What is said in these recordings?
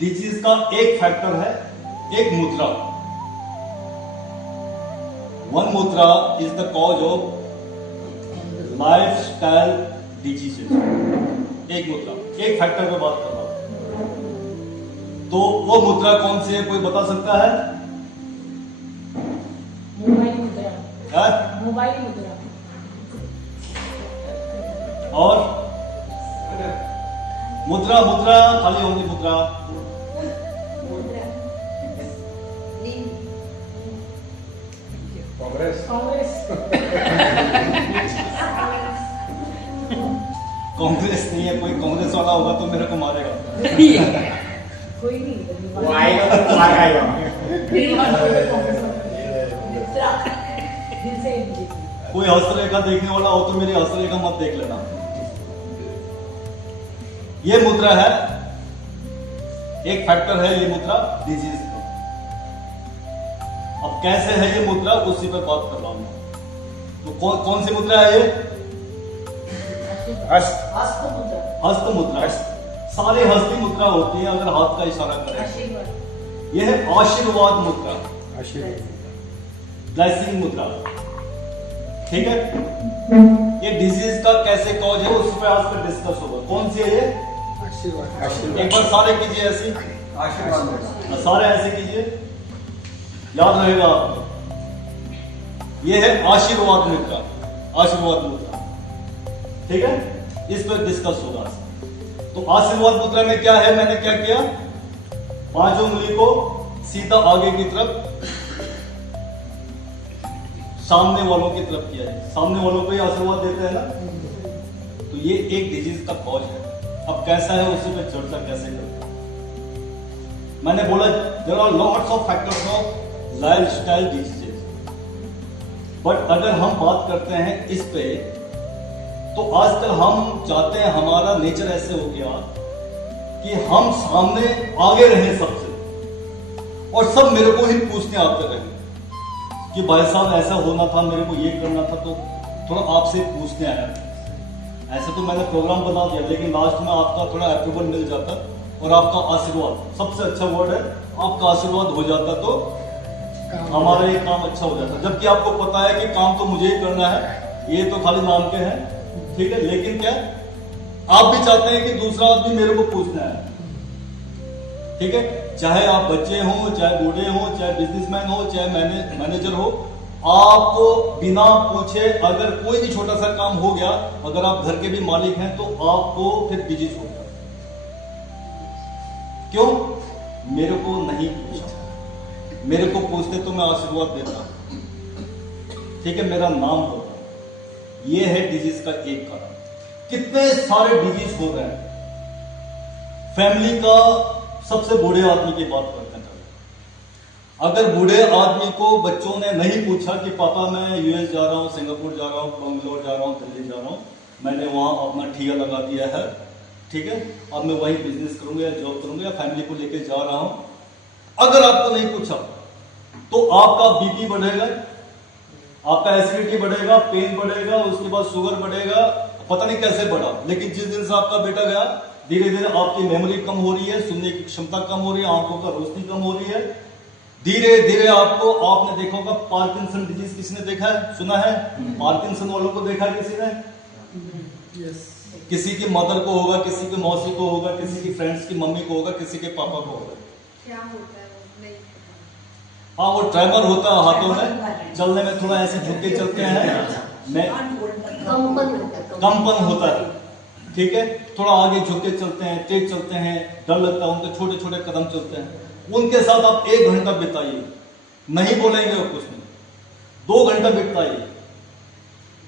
Disease का एक factor है, एक मुद्रा। वन मुद्रा is the cause of lifestyle diseases. एक मुद्रा, एक फैक्टर पे बात कर रहा हूं। तो वो मुद्रा कौन सी है, कोई बता सकता है? मोबाइल मुद्रा। मोबाइल मुद्रा। और मुद्रा, मुद्रा खाली होगी मुद्रा। कांग्रेस। कांग्रेस नहीं है, कोई कांग्रेस वाला होगा तो मेरे को मारेगा। कोई नहीं, वो आएगा तो मारेगा। कोई हस्तरेखा देखने वाला हो तो मेरी हस्तरेखा मत देख लेना। ये मुद्रा है, एक फैक्टर है ये मुद्रा डिजीज का। अब कैसे है ये मुद्रा, उसी पर बात कर रहा हूं। तो कौन सी मुद्रा है ये? हस्त मुद्रा। हस्त मुद्रा। सारी हस्ती मुद्रा होती है अगर हाथ का इशारा करें। यह है आशीर्वाद मुद्रा, ब्लेसिंग मुद्रा। ठीक है, ये डिजीज का कैसे कॉज है उस पर आज पर डिस्कस होगा। कौन सी है ये? एक बार सारे कीजिए ऐसे, आशीर्वाद। सारे ऐसे कीजिए, याद रहेगा आपको। ये है आशीर्वाद मुद्रा, आशीर्वाद मुद्रा। ठीक है, इस पर डिस्कस होगा। तो आशीर्वाद मुद्रा में क्या है, मैंने क्या किया, पांचों उंगली को सीधा आगे की तरफ सामने वालों की तरफ किया है। सामने वालों को ही आशीर्वाद देते हैं ना। तो ये एक डिजीज का कॉज है। अब कैसा है उसी पे चर्चा कैसे करते हैं। मैंने बोला there are lots of factors of lifestyle diseases, but अगर हम बात करते हैं इस पे, तो आजकल हम चाहते हैं, हमारा नेचर ऐसे हो गया कि हम सामने आगे रहे सबसे, और सब मेरे को ही पूछने आते रहे कि भाई साहब ऐसा होना था, मेरे को ये करना था, तो थोड़ा आपसे पूछने आया। ऐसे तो मैंने प्रोग्राम बना दिया, लेकिन लास्ट में आपका थोड़ा अप्रूवल मिल जाता और आपका आशीर्वाद, सबसे अच्छा वर्ड है, आपका आशीर्वाद हो जाता तो हमारा ये काम अच्छा हो जाता। जबकि आपको पता है कि काम तो मुझे ही करना है, ये तो खाली नाम के हैं। ठीक है, लेकिन क्या आप भी चाहते हैं कि दूसरा आदमी मेरे को पूछना है। ठीक है, चाहे आप बच्चे हो, चाहे बूढ़े हो, चाहे बिजनेसमैन हो, चाहे मैनेजर हो, आपको बिना पूछे अगर कोई भी छोटा सा काम हो गया, अगर आप घर के भी मालिक हैं, तो आपको फिर डिजीज हो गया। क्यों? मेरे को नहीं पूछा। मेरे को पूछते तो मैं आशीर्वाद देता। ठीक है, मेरा नाम होता। ये है डिजीज का एक कारण। कितने सारे डिजीज हो रहे हैं। फैमिली का सबसे बूढ़े आदमी की बात करते हैं। अगर बूढ़े आदमी को बच्चों ने नहीं पूछा कि पापा मैं यूएस जा रहा हूं, सिंगापुर जा रहा हूं, बेंगलोर जा रहा हूं, दिल्ली जा रहा हूं, मैंने वहां अपना ठिया लगा दिया है, ठीक है, अब मैं वही बिजनेस करूंगा या जॉब करूंगा या फैमिली को लेकर जा रहा हूं, अगर आपको नहीं पूछा तो आपका बीपी बढ़ेगा, आपका एसिडिटी बढ़ेगा, पेन बढ़ेगा, उसके बाद शुगर बढ़ेगा, पता नहीं कैसे बढ़ा। लेकिन जिस दिन से आपका बेटा गया, धीरे धीरे आपकी मेमोरी कम हो रही है, सुनने की क्षमता कम हो रही है, आंखों का रोशनी कम हो रही है, धीरे धीरे आपको, आपने देखा होगा पार्किंसन डिजीज, किसने देखा है, सुना है? पार्किंसन वालों को देखा है किसी ने? यस। किसी की मदर को होगा, किसी की मौसी को होगा, किसी की फ्रेंड्स की मम्मी को होगा, किसी के पापा को होगा। क्या होता है वो नहीं पता। हाँ, वो ट्रेमर होता है हाथों में, चलने में थोड़ा ऐसे झुक के चलते हैं, कंपन होता है। ठीक है, थोड़ा आगे झुक के चलते हैं, तेज चलते हैं, डर लगता है, उनके छोटे छोटे कदम चलते हैं। उनके साथ आप 1 घंटा बिताइए, नहीं बोलेंगे वो कुछ नहीं, 2 घंटा बिताइए।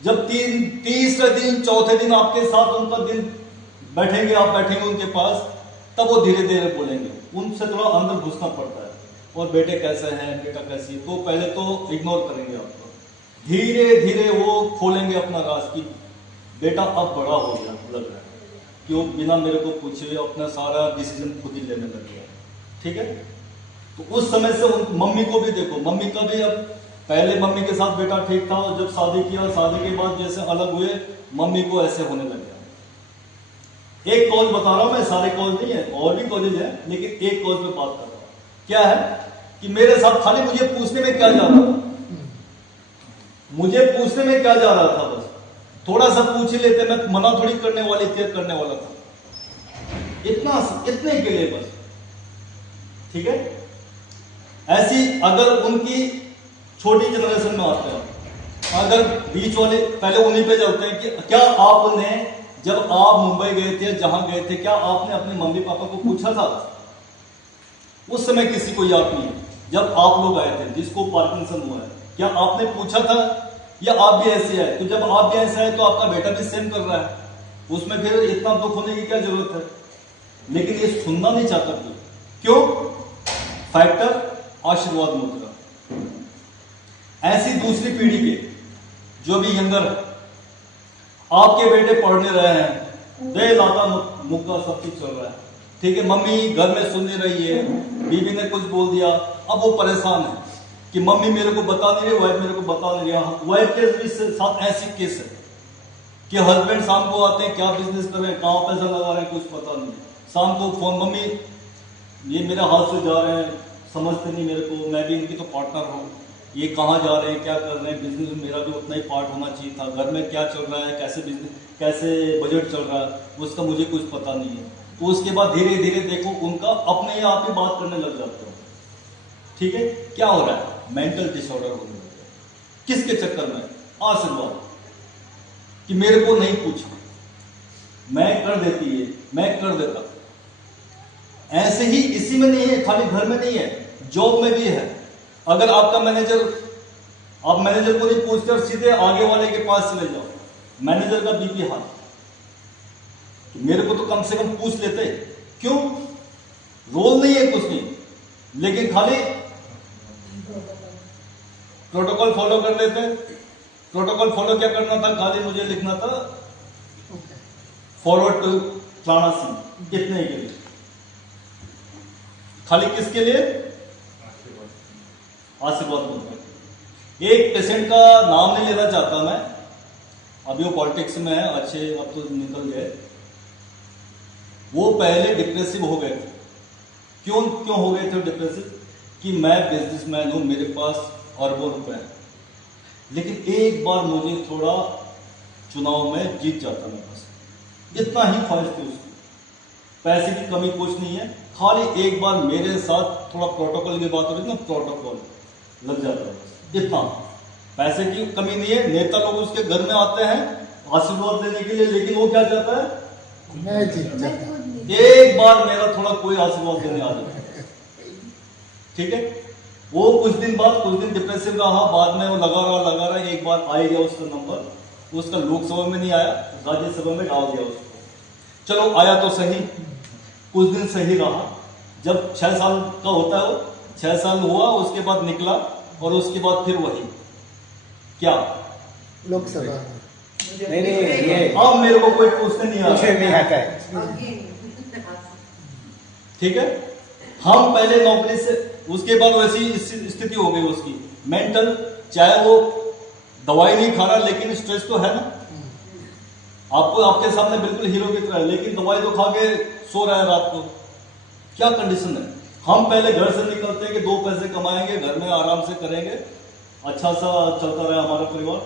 जब तीसरे दिन, चौथे दिन आपके साथ उनका दिन बैठेंगे, आप बैठेंगे उनके पास, तब वो धीरे धीरे बोलेंगे। उनसे थोड़ा अंदर घुसना पड़ता है। और बेटे कैसे हैं, बेटा कैसी, तो पहले तो इग्नोर करेंगे आपको, धीरे धीरे वो खोलेंगे अपना राज की बेटा अब बड़ा हो गया, लग रहा है कि वो बिना मेरे को पूछे अपना सारा डिसीजन खुद ही लेने लग गया। ठीक है, तो उस समय से मम्मी को भी देखो, मम्मी का भी, अब पहले मम्मी के साथ बेटा ठीक था, और जब शादी किया, शादी के बाद जैसे अलग हुए, मम्मी को ऐसे होने लग गया। एक कॉज बता रहा हूं मैं, सारे कॉज नहीं है, और भी कॉजेज है, लेकिन एक कॉज पे बात कर रहा हूं। क्या है कि मेरे साथ खाली मुझे पूछने में क्या जा रहा था, मुझे पूछने में क्या जा रहा था, बस थोड़ा सा पूछ ही लेते, मैं मना थोड़ी करने करने वाला था, इतने के लिए बस। ठीक है, ऐसी अगर उनकी छोटी जनरेशन में आते हैं, अगर बीच वाले पहले उन्हीं पे चलते हैं कि क्या आपने जब आप मुंबई गए थे, जहां गए थे, क्या आपने अपने मम्मी पापा को पूछा था? उस समय किसी को याद नहीं है, जब आप लोग आए थे जिसको पार्किंसन हुआ है, क्या आपने पूछा था? या आप भी ऐसे है, तो जब आप भी ऐसा है तो आपका बेटा भी सेम कर रहा है, उसमें फिर इतना दुख होने की क्या जरूरत है? लेकिन ये सुनना नहीं चाहता कोई। क्यों? फैक्टर आशीर्वाद मुद्रा। ऐसी दूसरी पीढ़ी के जो भी यंगर है, आपके बेटे पढ़ने रहे हैं, दे लाता मुक्का सब कुछ चल रहा है, ठीक है, मम्मी घर में सुन नहीं रही है, बीवी ने कुछ बोल दिया, अब वो परेशान है कि मम्मी मेरे को बता नहीं रही, वाइफ मेरे को बता नहीं रही। वाइफ के साथ ऐसी केस है कि हस्बैंड शाम को आते हैं, क्या बिजनेस कर रहे हैं, कहां पैसा लगा रहे हैं, कुछ पता नहीं है। शाम को फोन, मम्मी ये मेरे हाथ से जा रहे हैं, समझते नहीं मेरे को, मैं भी इनकी तो पार्टनर हूँ, ये कहाँ जा रहे हैं, क्या कर रहे हैं, बिजनेस में मेरा भी उतना ही पार्ट होना चाहिए था, घर में क्या चल रहा है, कैसे बिजनेस, कैसे बजट चल रहा है, उसका मुझे कुछ पता नहीं है। तो उसके बाद धीरे धीरे देखो उनका अपने आप ही बात करने लग जाते हो। ठीक है, क्या हो रहा है? मेंटल डिसऑर्डर होने लग गया। किसके चक्कर में? आशीर्वाद कि मेरे को नहीं पूछा, मैं कर देती है, मैं कर देता। ऐसे ही इसी में नहीं है, खाली घर में नहीं है, जॉब में भी है। अगर आपका मैनेजर, आप मैनेजर को नहीं पूछते और सीधे आगे वाले के पास चले जाओ, मैनेजर का बीपी हाई, तो मेरे को तो कम से कम पूछ लेते। क्यों? रोल नहीं है कुछ नहीं, लेकिन खाली प्रोटोकॉल फॉलो कर लेते। प्रोटोकॉल फॉलो क्या करना था? खाली मुझे लिखना था फॉरवर्ड टू फलाना सिंह, कितने के लिए, खाली किसके लिए? आशीर्वाद मुद्रा। एक पेशेंट का नाम नहीं लेना चाहता मैं, अभी वो पॉलिटिक्स में है, अच्छे अब तो निकल गए। वो पहले डिप्रेसिव हो गए थे। क्यों हो गए थे डिप्रेसिव? कि मैं बिजनेसमैन हूं, मेरे पास अरबों रुपए हैं, लेकिन एक बार मुझे थोड़ा चुनाव में जीत जाता मैं, बस इतना ही ख्वाहिश थी उसकी। पैसे की कमी कुछ नहीं है, खाली एक बार मेरे साथ थोड़ा प्रोटोकॉल की बात हो रही थी ना, प्रोटोकॉल लग जाता है, इतना। पैसे की कमी नहीं है, नेता लोग उसके घर में आते हैं आशीर्वाद देने के लिए, लेकिन वो क्या चाहता है? मैं जीत जाता। एक बार मेरा थोड़ा कोई आशीर्वाद देने आ जाए, ठीक है। वो कुछ दिन डिप्रेसिव रहा, बाद में वो लगा रहा, एक बार आ गया उसका नंबर, उसका लोकसभा में नहीं आया, राज्यसभा में डाल दिया उसको। चलो आया तो सही, कुछ दिन सही रहा, जब 6 साल का होता है वो, 6 साल हुआ, उसके बाद निकला, और उसके बाद फिर वही क्या लोकसभा नहीं ये अब मेरे को कोई पूछने नहीं पूछे आता, नहीं आता है। ठीक है। हम पहले नौकरी से, उसके बाद वैसी स्थिति हो गई उसकी मेंटल, चाहे वो दवाई नहीं खा रहा, लेकिन स्ट्रेस तो है ना, आपको आपके सामने बिल्कुल हीरो की तरह है, लेकिन दवाई तो खा के सो रहा है रात को। क्या कंडीशन है? हम पहले घर से निकलते हैं कि 2 पैसे कमाएंगे, घर में आराम से करेंगे, अच्छा सा चलता रहा हमारा परिवार।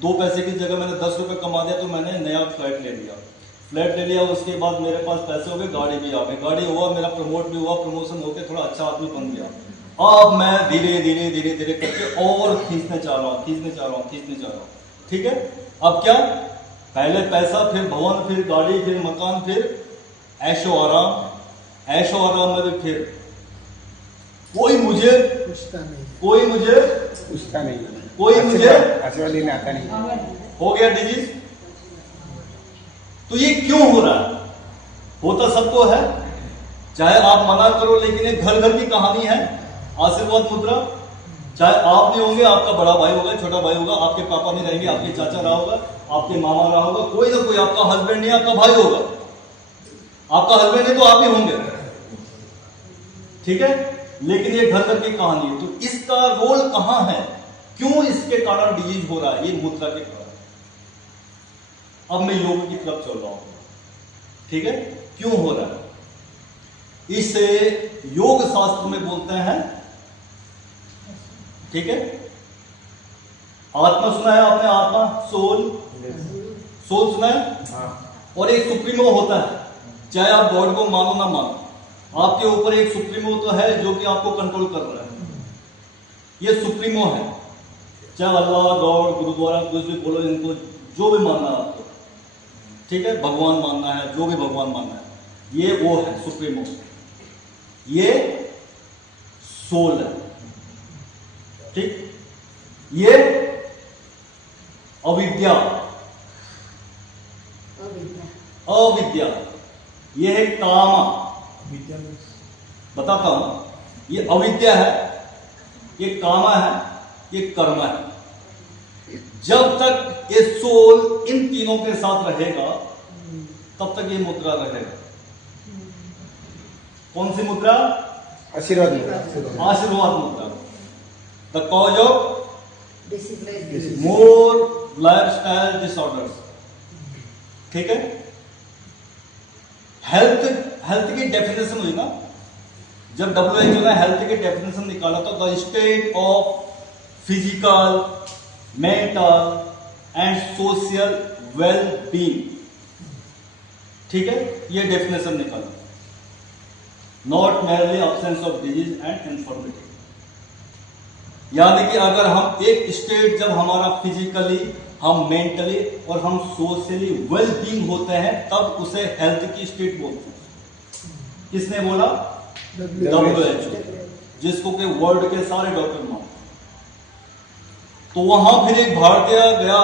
2 पैसे की जगह मैंने 10 रुपए कमा दिया तो मैंने नया फ्लैट ले लिया, उसके बाद मेरे पास पैसे हो गए, गाड़ी भी आ गई, गाड़ी हुआ, मेरा प्रमोट भी हुआ, प्रमोशन होकर थोड़ा अच्छा आदमी बन गया। अब मैं धीरे धीरे करके और खींचने चाह रहा हूँ, ठीक है। अब क्या? पहले पैसा, फिर भवन, फिर गाड़ी, फिर मकान, फिर ऐशो आराम में भी फिर कोई मुझे पूछता नहीं। पूछता नहीं, कोई मुझे आशीर्वाद लेने आता नहीं। हो गया डिजीज। तो ये क्यों हो रहा है? होता सबको है, चाहे आप मना करो, लेकिन एक घर घर की कहानी है आशीर्वाद मुद्रा। चाहे आप नहीं होंगे, आपका बड़ा भाई होगा, छोटा भाई होगा, आपके पापा नहीं रहेंगे, आपके चाचा रहा होगा, आपके मामा रहा होगा, कोई ना कोई, आपका हस्बैंड नहीं, आपका भाई होगा, आपका हस्बैंड नहीं तो आप ही होंगे, ठीक है। लेकिन ये घर घर की कहानी है। तो इसका रोल कहां है? क्यों इसके कारण डिजीज हो रहा है? ये मुद्रा के कारण। अब मैं योग की तरफ चल रहा हूं। ठीक है, क्यों हो रहा है इसे योग शास्त्र में बोलते हैं, ठीक है। आत्मा सुना है आपने, आत्मा, सोल, सोल सुना है। और एक सुप्रीमो होता है, चाहे आप गॉड को मानो ना मानो, आपके ऊपर एक सुप्रीमो तो है जो कि आपको कंट्रोल कर रहा है। ये सुप्रीमो है, चाहे अल्लाह, गॉड, गुरुद्वारा, कुछ भी बोलो, इनको जो भी मानना है आपको, ठीक है, भगवान मानना है, जो भी भगवान मानना है, ये वो है सुप्रीमो, ये सोल है, ठीक। ये अविद्या, अविद्या, ये है कामा, बताता हूं, ये अविद्या है, ये कामा है, ये कर्म है। जब तक ये सोल इन तीनों के साथ रहेगा तब तक ये मुद्रा रहेगा। कौन सी मुद्रा? आशीर्वाद आशीर्वाद मुद्रा। The cause of more lifestyle disorders, ठीक है। हेल्थ की डेफिनेशन हुई ना, जब WHO ने हेल्थ की डेफिनेशन निकाला तो the state of physical, mental and social well being, ठीक है, ये डेफिनेशन निकाला। Not merely absence of disease and infirmity, यानी कि अगर हम एक स्टेट, जब हमारा फिजिकली, हम मेंटली और हम सोशली वेल बीइंग होते हैं, तब उसे हेल्थ की स्टेट बोलते हैं। किसने बोला? WHO, जिसको के वर्ल्ड के सारे डॉक्टर मानते। तो वहां फिर एक भारतीय गया,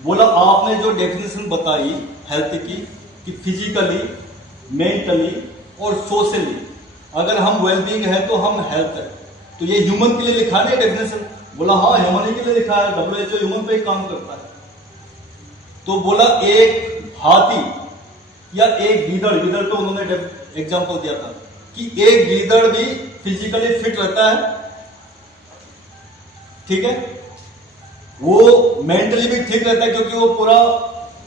बोला आपने जो डेफिनेशन बताई हेल्थ की, कि फिजिकली, मेंटली और सोशली अगर हम वेलबींग है तो हम हेल्थ है, तो ये ह्यूमन के लिए लिखा नहीं डेफिनेशन? बोला हाँ, ह्यूमन ही के लिए लिखा है, WHO ह्यूमन पे ही काम करता है। तो बोला एक हाथी या एक गीदड़, गीदड़ तो उन्होंने एग्जांपल दिया था कि एक गीदड़ भी फिजिकली फिट रहता है, ठीक है, वो मेंटली भी ठीक रहता है, क्योंकि वो पूरा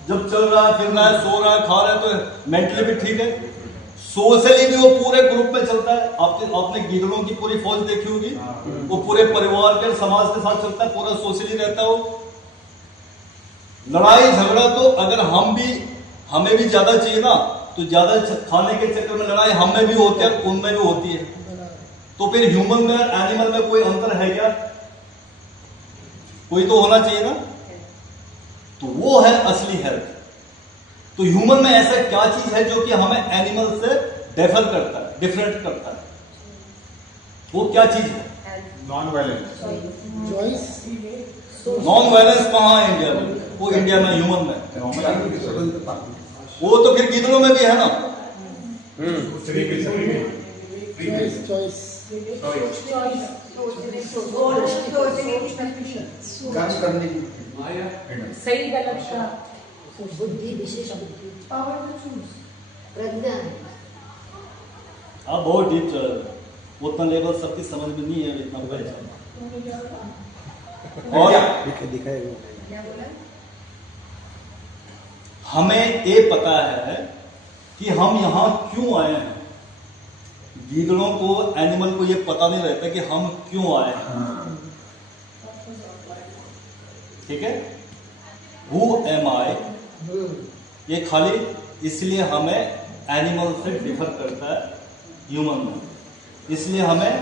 जब चल रहा है, फिर रहा है, सो रहा है, खा रहा है, तो मेंटली भी ठीक है। सोशली भी वो पूरे ग्रुप में चलता है। आपने गीदड़ों की पूरी फौज देखी होगी, वो पूरे परिवार के, समाज के साथ चलता है, पूरा सोशली रहता है वो। लड़ाई झगड़ा तो अगर हमें भी ज्यादा चाहिए ना, तो ज्यादा खाने के चक्कर में लड़ाई हमें भी होती है, उनमें भी होती है। तो फिर ह्यूमन में, एनिमल में कोई अंतर है क्या? कोई तो होना चाहिए ना। तो वो है असली हेल्थ। तो ह्यूमन में ऐसा क्या चीज है जो कि हमें एनिमल से डिफर करता है, डिफरेंट करता है? वो क्या चीज है? Non violence. Choice. Non violence कहां है इंडिया में? वो इंडिया में, ह्यूमन में। वो तो फिर गीदड़ों में भी है ना। चॉइस। सही गलत का बुद्धि, विशेष बुद्धि, पावर टू चूज, प्रज्ञा। आप बहुत डीप चल रहे हो, उतना लेवल सबकी समझ में नहीं है, इतना पहचान। और दिखाएगा हमें ये पता है कि हम यहां क्यों आए हैं। गीदड़ों को, एनिमल को ये पता नहीं रहता कि हम क्यों आए हैं, ठीक है। हु एम आई, ये खाली इसलिए हमें एनिमल से डिफर करता है ह्यूमन में, इसलिए हमें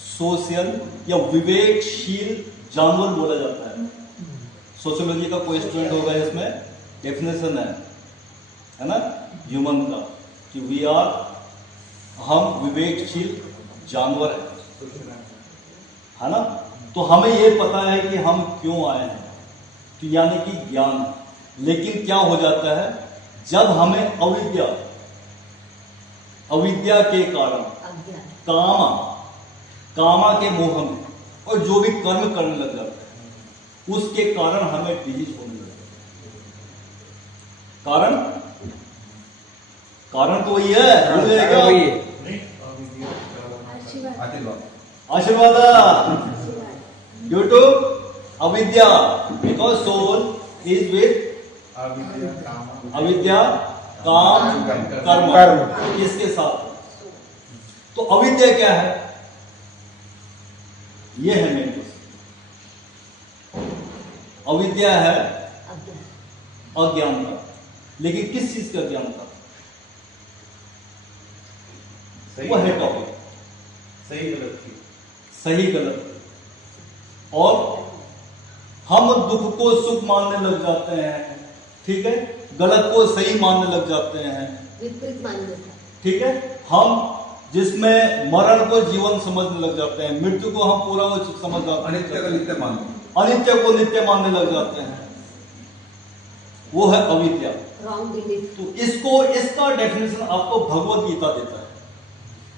सोशल या विवेकशील जानवर बोला जाता है। सोशियोलॉजी का कोई स्टूडेंट होगा, इसमें डेफिनेशन है ना ह्यूमन का, कि वी आर, हम विवेकशील जानवर है ना। तो हमें यह पता है कि हम क्यों आए हैं, तो यानी कि ज्ञान। लेकिन क्या हो जाता है, जब हमें अविद्या के कारण, कामा के मोह में और जो भी कर्म करने लग जाता है, उसके कारण हमें डिजीज होने लगता है। कारण तो वही है, भूल जाएगा। आशीर्वाद ड्यू टू अविद्या, बिकॉज सोल इज विथ अविद्या, काम, कर्म, कर्म। इसके साथ। तो अविद्या क्या है? ये है मेन क्वेश्चन। अविद्या है अज्ञानता, लेकिन किस चीज की अज्ञानता? वो है टॉपिक, सही गलत की। सही गलत। और हम दुख को सुख मानने लग जाते हैं, ठीक है, गलत को सही मानने लग जाते हैं, विपरीत मान्यता। ठीक है। हम जिसमें मरण को जीवन समझने लग जाते हैं, मृत्यु को हम पूरा समझ जाते हैं, अनित्य को नित्य मानते हैं। अनित्य को नित्य मानने लग जाते हैं, वो है अविद्या। Wrong belief. तो इसका डेफिनेशन आपको भगवत गीता देता है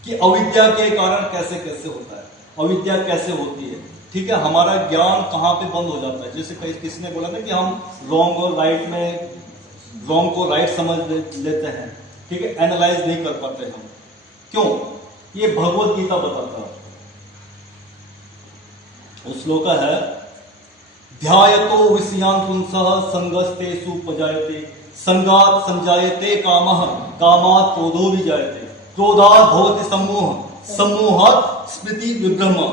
कि अविद्या के कारण कैसे कैसे होता है, अविद्या कैसे होती है, ठीक है। हमारा ज्ञान कहाँ पे बंद हो जाता है? जैसे किसी ने बोला ना कि हम रॉन्ग और राइट में, रॉन्ग को राइट समझ लेते हैं, ठीक है, एनालाइज नहीं कर पाते हम। क्यों? ये भगवत गीता बताता है। उस श्लोक है, ध्यायतो विषयान् पुंसः संगस्तेषु उपजायते, संगात् संजायते कामः, कामात् क्रोधो विजायते, क्रोधात् भवति सम्मोहः, सम्मोहात् स्मृति विभ्रमः,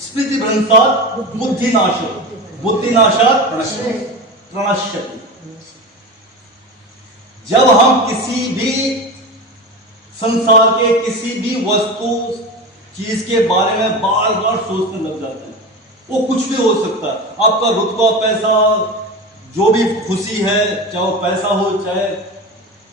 स्मृति भ्रंशात् बुद्धिनाश, बुद्धिनाशात् प्रणश्यति। जब हम किसी भी संसार के किसी भी वस्तु चीज के बारे में बार बार सोचने लग जाते हैं, वो कुछ भी हो सकता है, आपका रुतबा, पैसा, जो भी खुशी है, चाहे वो पैसा हो, चाहे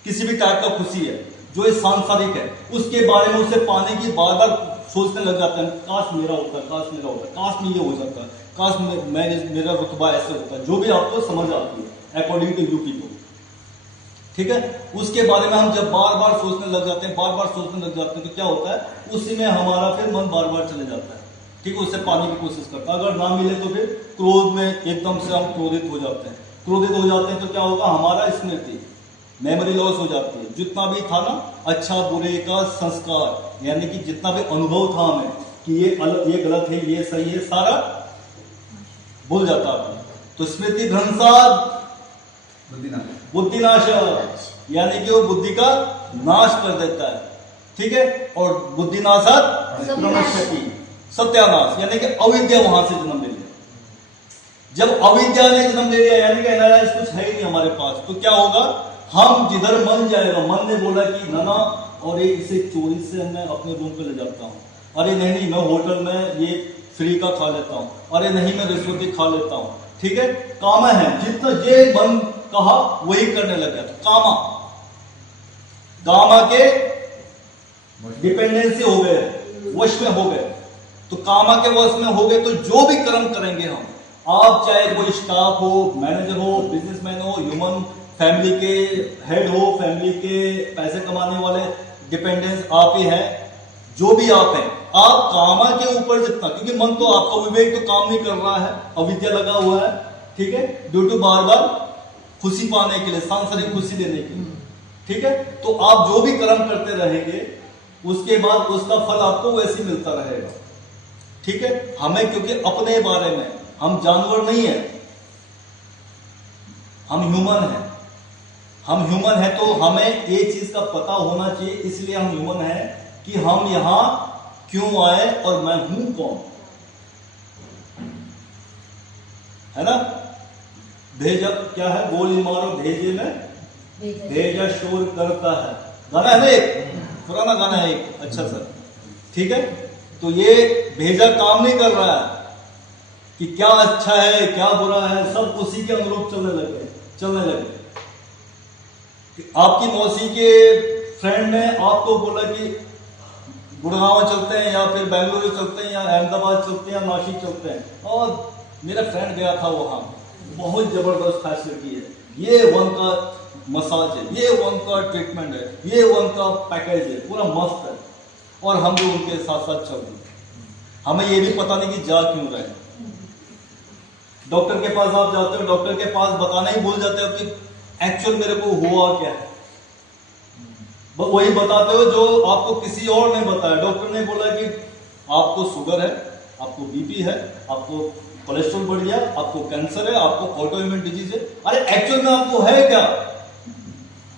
किसी भी टाइप का खुशी है जो इस सांसारिक है, उसके बारे में उसे पाने की बार बार सोचने लग जाते हैं। काश मेरा होता, काश मेरा होता, काश में ये हो जाता, काश मेरा रुतबा ऐसे होता, जो भी आपको समझ आती है अकॉर्डिंग टू यू पीपल, ठीक है। उसके बारे में हम जब बार बार सोचने लग जाते हैं, बार बार सोचने लग जाते हैं, तो क्या होता है, उसी में हमारा फिर मन बार बार चले जाता है, ठीक है, उससे पाने की कोशिश करता है। अगर ना मिले तो फिर क्रोध में एकदम से हम क्रोधित हो जाते हैं। क्रोधित हो जाते हैं तो क्या होगा, हमारा स्मृति, मेमोरी लॉस हो जाती है। जितना भी था ना अच्छा बुरे का संस्कार, यानी कि जितना भी अनुभव था हमें कि ये गलत है, ये सही है, सारा भूल जाता है। तो स्मृति भ्रंशात् बुद्धिनाश, यानी कि वो बुद्धि का नाश कर देता है, ठीक है। और बुद्धिनाशात् प्रणश्यति, सत्यानाश, यानी कि अविद्या वहां से जन्म ले लिया। जब अविद्या ने जन्म ले लिया, यानी कि एनालाइज कुछ है ही नहीं हमारे पास, तो क्या होगा, हम जिधर मन जाएगा, मन ने बोला कि नाना और ये इसे चोरी से मैं अपने रूम पे ले जाता हूँ, अरे नहीं मैं होटल में ये फ्री का खा लेता हूँ, अरे नहीं मैं रिश्वती खा लेता हूँ, ठीक है। कामा है, जितना ये मन कहा वही करने लग गया। तो कामा के डिपेंडेंसी हो गए, वश में हो गए। तो कामा के वश में हो गए तो जो भी कर्म करेंगे हम, आप चाहे कोई स्टाफ हो, मैनेजर हो, बिजनेसमैन हो, ह्यूमन फैमिली के हेड हो, फैमिली के पैसे कमाने वाले डिपेंडेंस आप ही हैं, जो भी आप हैं, आप कामा के ऊपर जितना, क्योंकि मन तो आपका विवेक तो काम नहीं कर रहा है, अविद्या लगा हुआ है, ठीक है, ड्यू टू बार बार खुशी पाने के लिए, सांसारिक खुशी लेने के लिए, ठीक है। तो आप जो भी कर्म करते रहेंगे, उसके बाद उसका फल आपको वैसे ही मिलता रहेगा, ठीक है। हमें क्योंकि अपने बारे में, हम जानवर नहीं है, हम ह्यूमन है, हम ह्यूमन है, तो हमें ये चीज का पता होना चाहिए, इसलिए हम ह्यूमन है कि हम यहां क्यों आए और मैं हूं कौन, है ना। भेजा क्या है, गोली मारो भेजे में भेजा शोर करता है, गाना है ना, एक पुराना गाना है एक, अच्छा सर, ठीक है। तो ये भेजा काम नहीं कर रहा है कि क्या अच्छा है क्या बुरा है, सब उसी के अनुरूप चलने लगे। आपकी मौसी के फ्रेंड ने आपको बोला कि गुड़गांव चलते हैं या फिर बेंगलुरु चलते हैं या अहमदाबाद चलते हैं या नासिक चलते हैं, और मेरा फ्रेंड गया था वहां, बहुत जबरदस्त फैसिलिटी है, ये वन का मसाज है, ये वन का ट्रीटमेंट है, ये वन का पैकेज है, पूरा मस्त है, और हम भी उनके साथ साथ चल रहे। हमें ये भी पता नहीं कि जा क्यों रहे। डॉक्टर के पास आप जाते हो, डॉक्टर के पास बताना ही भूल जाते हो कि एक्चुअल मेरे को हुआ क्या है, वही बताते हो जो आपको किसी और ने बताया। डॉक्टर ने बोला कि आपको शुगर है, आपको बीपी है, आपको कोलेस्ट्रॉल बढ़ गया, आपको कैंसर है, आपको ऑटो इम्यून डिजीज है। अरे एक्चुअल में आपको है क्या?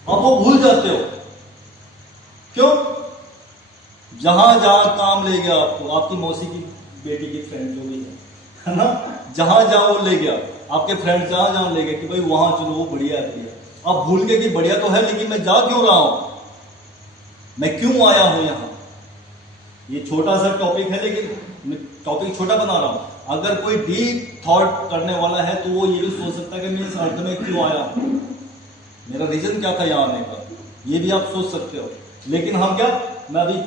आप वो भूल जाते हो। क्यों? जहां जहां काम ले गया आपको, आपकी मौसी की बेटी की फ्रेंड जो भी है ना, जहां जहां वो ले गया, आपके फ्रेंड जहां जहां ले गए कि भाई वहां चलो वो बढ़िया है, आप भूल गए कि बढ़िया तो है लेकिन मैं जा क्यों रहा हूं, मैं क्यों आया हूं यहां। ये छोटा सा टॉपिक है लेकिन मैं टॉपिक छोटा बना रहा हूं। अगर कोई डीप थॉट करने वाला है तो वो ये भी सोच सकता है कि मैं इस अर्थ में क्यों आया हूं, मेरा रीजन क्या था यहां आने का, ये भी आप सोच सकते हो। लेकिन हम क्या, मैं अभी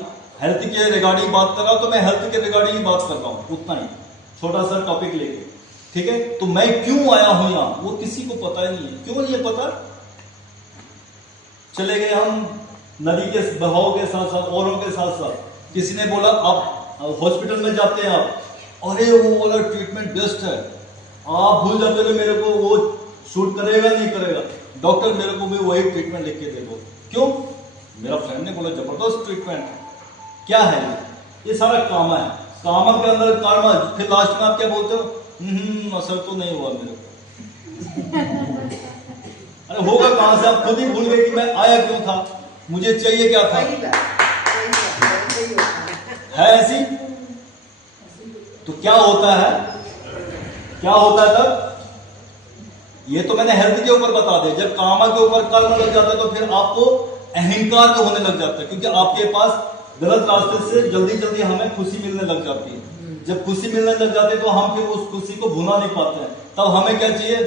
हेल्थ के रिगार्डिंग बात कर रहा हूं तो मैं हेल्थ के रिगार्डिंग ही बात कर रहा हूं, उतना ही छोटा सा टॉपिक लेके, ठीक है। तो मैं क्यों आया हूं यहां, वो किसी को पता ही नहीं है। क्यों नहीं है पता? चले गए हम नदी के बहाव के साथ साथ, औरों के साथ साथ, किसी ने बोला आप हॉस्पिटल में जाते हैं आप, अरे वो वाला ट्रीटमेंट बेस्ट है, आप भूल जाते हो मेरे को वो शूट करेगा नहीं करेगा, डॉक्टर मेरे को भी वही ट्रीटमेंट लिख के दे दो। क्यों? मेरा फ्रेंड ने बोला जबरदस्त ट्रीटमेंट। क्या है ये सारा कामा है, कामा के अंदर कर्म, फिर लास्ट में आप क्या बोलते हो, असर तो नहीं हुआ मेरे को। अरे होगा कहां से, आप खुद ही भूल गए कि मैं आया क्यों था, मुझे चाहिए क्या था। है ऐसी? तो क्या होता है, क्या होता है तब? ये तो मैंने हेल्थ के ऊपर बता दिया। जब कामा के ऊपर कर्म लग जाता है तो फिर आपको अहंकार तो होने लग जाता है, क्योंकि आपके पास गलत रास्ते से जल्दी जल्दी हमें खुशी मिलने लग जाती है। जब खुशी मिलने लग जाती है तो हम फिर उस खुशी को भुला नहीं पाते हैं। तब हमें क्या चाहिए?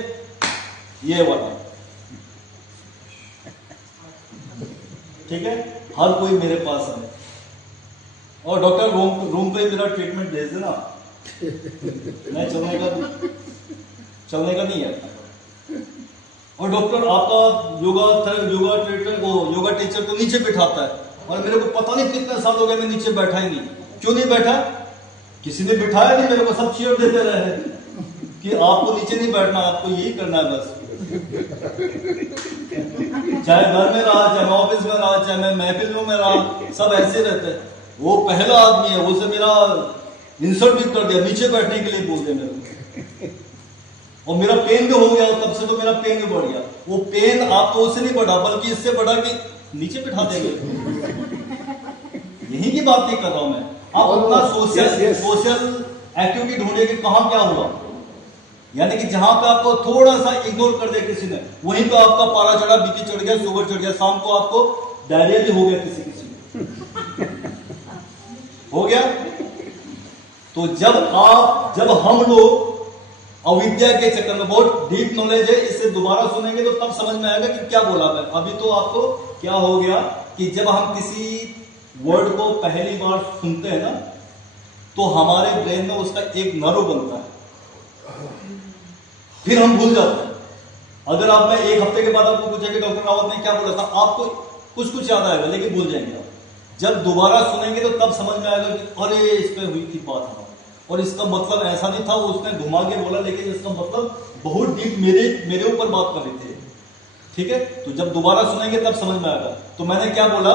ये वाला, ठीक है। हर कोई मेरे पास है और डॉक्टर रूम पे मेरा ट्रीटमेंट भेज देना, मैं चलने का नहीं है। और डॉक्टर आपका योगा टीचर को नीचे बिठाता है और मेरे को पता नहीं कितने साल हो गए मैं नीचे बैठा ही नहीं। क्यों नहीं बैठा? किसी ने बिठाया नहीं, मेरे को सब चीयर देते रहे कि आपको नीचे नहीं बैठना, आपको यही करना है बस। चाहे घर में रहा, चाहे ऑफिस में रहा, चाहे मैं महफिलों में रहा, सब ऐसे रहते हैं। वो पहला आदमी है, उसे मेरा इंसल्ट भी कर दिया, नीचे बैठने के लिए बोल दिया मेरे को। और मेरा पेन भी हो गया, तब से तो मेरा पेन भी बढ़ गया। वो पेन आपको उससे नहीं बढ़ा बल्कि इससे बढ़ा कि नीचे बिठा देंगे। यही की बात नहीं कर रहा हूं मैं। आप अपना सोशल एक्टिविटी ढूंढे कि कहां क्या हुआ, यानी कि जहां पे आपको थोड़ा सा इग्नोर कर दिया किसी ने, वहीं पे आपका पारा चढ़ा, बीपी चढ़ गया, शुगर चढ़ गया, शाम को आपको डायरिया भी हो गया किसी हो गया। तो जब हम लोग अविद्या के चक्कर में, बहुत डीप नॉलेज है, इसे दोबारा सुनेंगे तो तब समझ में आएगा कि क्या बोला मैं। अभी तो आपको क्या हो गया कि जब हम किसी वर्ड को पहली बार सुनते हैं ना, तो हमारे ब्रेन में उसका एक नर्व बनता है, फिर हम भूल जाते हैं। अगर आप मैं एक हफ्ते के बाद आपको पूछेंगे डॉक्टर रावत ने क्या बोला था, आपको कुछ याद आएगा लेकिन भूल जाएंगे आप। जब दोबारा सुनेंगे तो तब समझ में आएगा कि अरे इस पे हुई थी बात हमारी, और इसका मतलब ऐसा नहीं था, वो उसने घुमा के बोला, लेकिन इसका मतलब बहुत डीप मेरे ऊपर बात कर रही थी, ठीक है। तो जब दोबारा सुनेंगे तब समझ में आएगा। तो मैंने क्या बोला,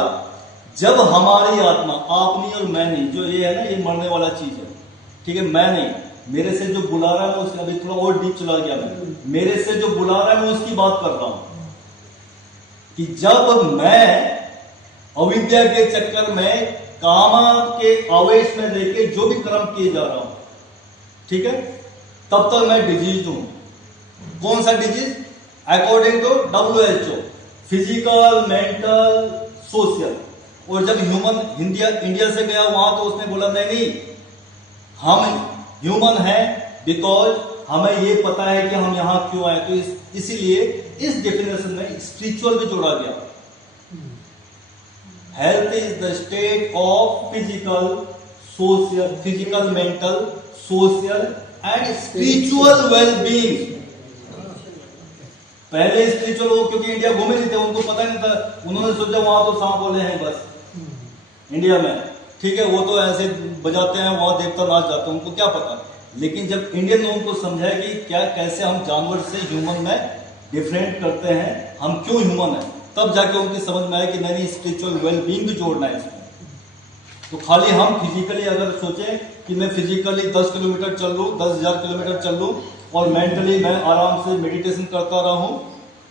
जब हमारी आत्मा, आप नहीं और मैं नहीं, जो ये है ना, ये मरने वाला चीज है, ठीक है, मैं नहीं, मेरे से जो बुला रहा है मैं उसके, अभी थोड़ा और डीप चला गया मैं, मेरे से जो बुला रहा है मैं उसकी बात कर रहा हूं कि जब मैं अविद्या के चक्कर में कामा के आवेश में लेके जो भी कर्म किए जा रहा हूं, ठीक है, तब तक मैं डिजीज हूं। कौन सा disease? According to WHO, physical, mental, social. और जब ह्यूमन इंडिया से गया वहां तो उसने बोला नहीं, हम ह्यूमन है बिकॉज हमें ये पता है कि हम यहां क्यों आए। तो इसीलिए इस डेफिनेशन में स्पिरिचुअल भी जोड़ा गया। Health is the state of physical, mental, social and spiritual wellbeing. पहले स्पिरिचुअल वो क्योंकि इंडिया घूमे नहीं थे, उनको पता नहीं था, उन्होंने सोचा वहां तो सांप बोले हैं बस इंडिया में, ठीक है, वो तो ऐसे बजाते हैं, वहां देवता नाच जाते हैं, उनको क्या पता। लेकिन जब इंडियन लोगों को समझा कि क्या कैसे हम जानवर से ह्यूमन में डिफरेंट करते हैं, हम क्यों ह्यूमन है, तब जाके उनकी समझ में आया कि नहीं, स्पिरिचुअल वेलबींग भी जोड़ना है इसमें। तो खाली हम फिजिकली अगर सोचें कि मैं फिजिकली 10 किलोमीटर चल लूँ, 10,000 किलोमीटर चल लूँ, और मेंटली मैं आराम से मेडिटेशन करता रहूं,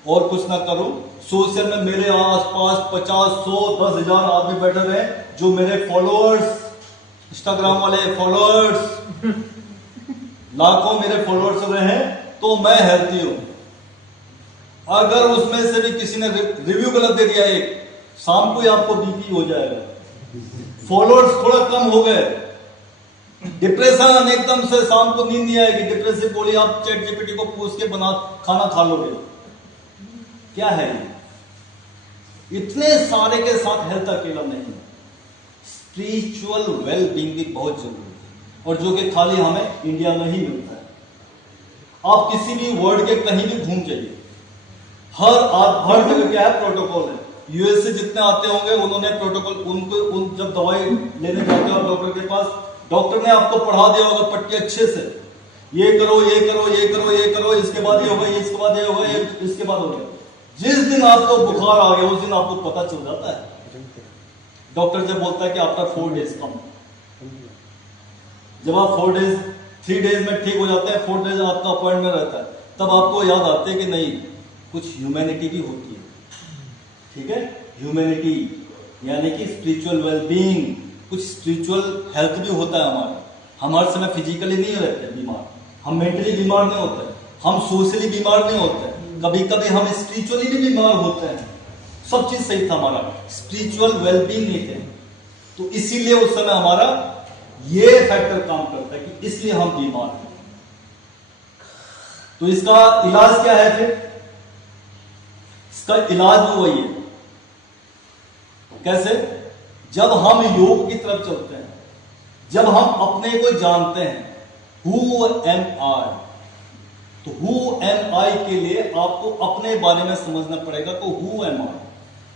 और कुछ ना करूं, सोशल में मेरे आसपास 50, 100, 10,000 आदमी बैठे रहे जो मेरे फॉलोअर्स, इंस्टाग्राम वाले फॉलोअर्स, लाखों मेरे फॉलोअर्स रहे, तो मैं हेल्थी हूं। अगर उसमें से भी किसी ने रिव्यू गलत दे दिया, एक शाम को ही आपको बीपी हो जाएगा, फॉलोअर्स थोड़ा कम हो गए, डिप्रेशन, एकदम से शाम को नींद नहीं आएगी, डिप्रेसिव गोली आप चैट जीपीटी को पूछ के बना खाना खा लोगे। क्या है ये? इतने सारे के साथ हेल्थ अकेला नहीं है, स्पिरिचुअल वेल बीइंग भी बहुत जरूरी है, और जो कि खाली हमें इंडिया में ही मिलता है। आप किसी भी वर्ल्ड के कहीं भी घूम जाइए, हर जगह क्या है, प्रोटोकॉल है। यूएस से जितने आते होंगे उन्होंने प्रोटोकॉल, उनको जब दवाई लेने जाते हो डॉक्टर के पास, डॉक्टर ने आपको पढ़ा दिया होगा पट्टी अच्छे से, ये करो, ये करो, ये करो, ये करो, इसके बाद ये होगा, इसके बाद ये होगा, इसके बाद हो गया। जिस दिन आपको बुखार आ गया उस दिन आपको पता चल जाता है। डॉक्टर जब बोलता है कि आफ्टर 4 डेज कम, जब आप 3 डेज में ठीक हो जाते हैं, 4 डेज आपका अपॉइंटमेंट रहता है, तब आपको याद आते हैं कि नहीं, कुछ ह्यूमैनिटी भी होती है। ठीक है, ह्यूमैनिटी यानी कि स्पिरिचुअल वेलबींग, कुछ स्पिरिचुअल हेल्थ भी होता है हमारा। हम हर समय फिजिकली नहीं रहते बीमार, हम मेंटली बीमार नहीं होते, हम सोशली बीमार नहीं होते, कभी कभी हम स्पिरिचुअली भी बीमार होते हैं। सब चीज सही था, हमारा स्पिरिचुअल वेलबींग नहीं थे, तो इसीलिए उस समय हमारा ये फैक्टर काम करता है कि इसलिए हम बीमार हैं। तो इसका इलाज क्या है फिर? इसका इलाज भी वही है। कैसे? जब हम योग की तरफ चलते हैं, जब हम अपने को जानते हैं, हु एम आई, तो हु एम आई के लिए आपको अपने बारे में समझना पड़ेगा। तो हु एम आई,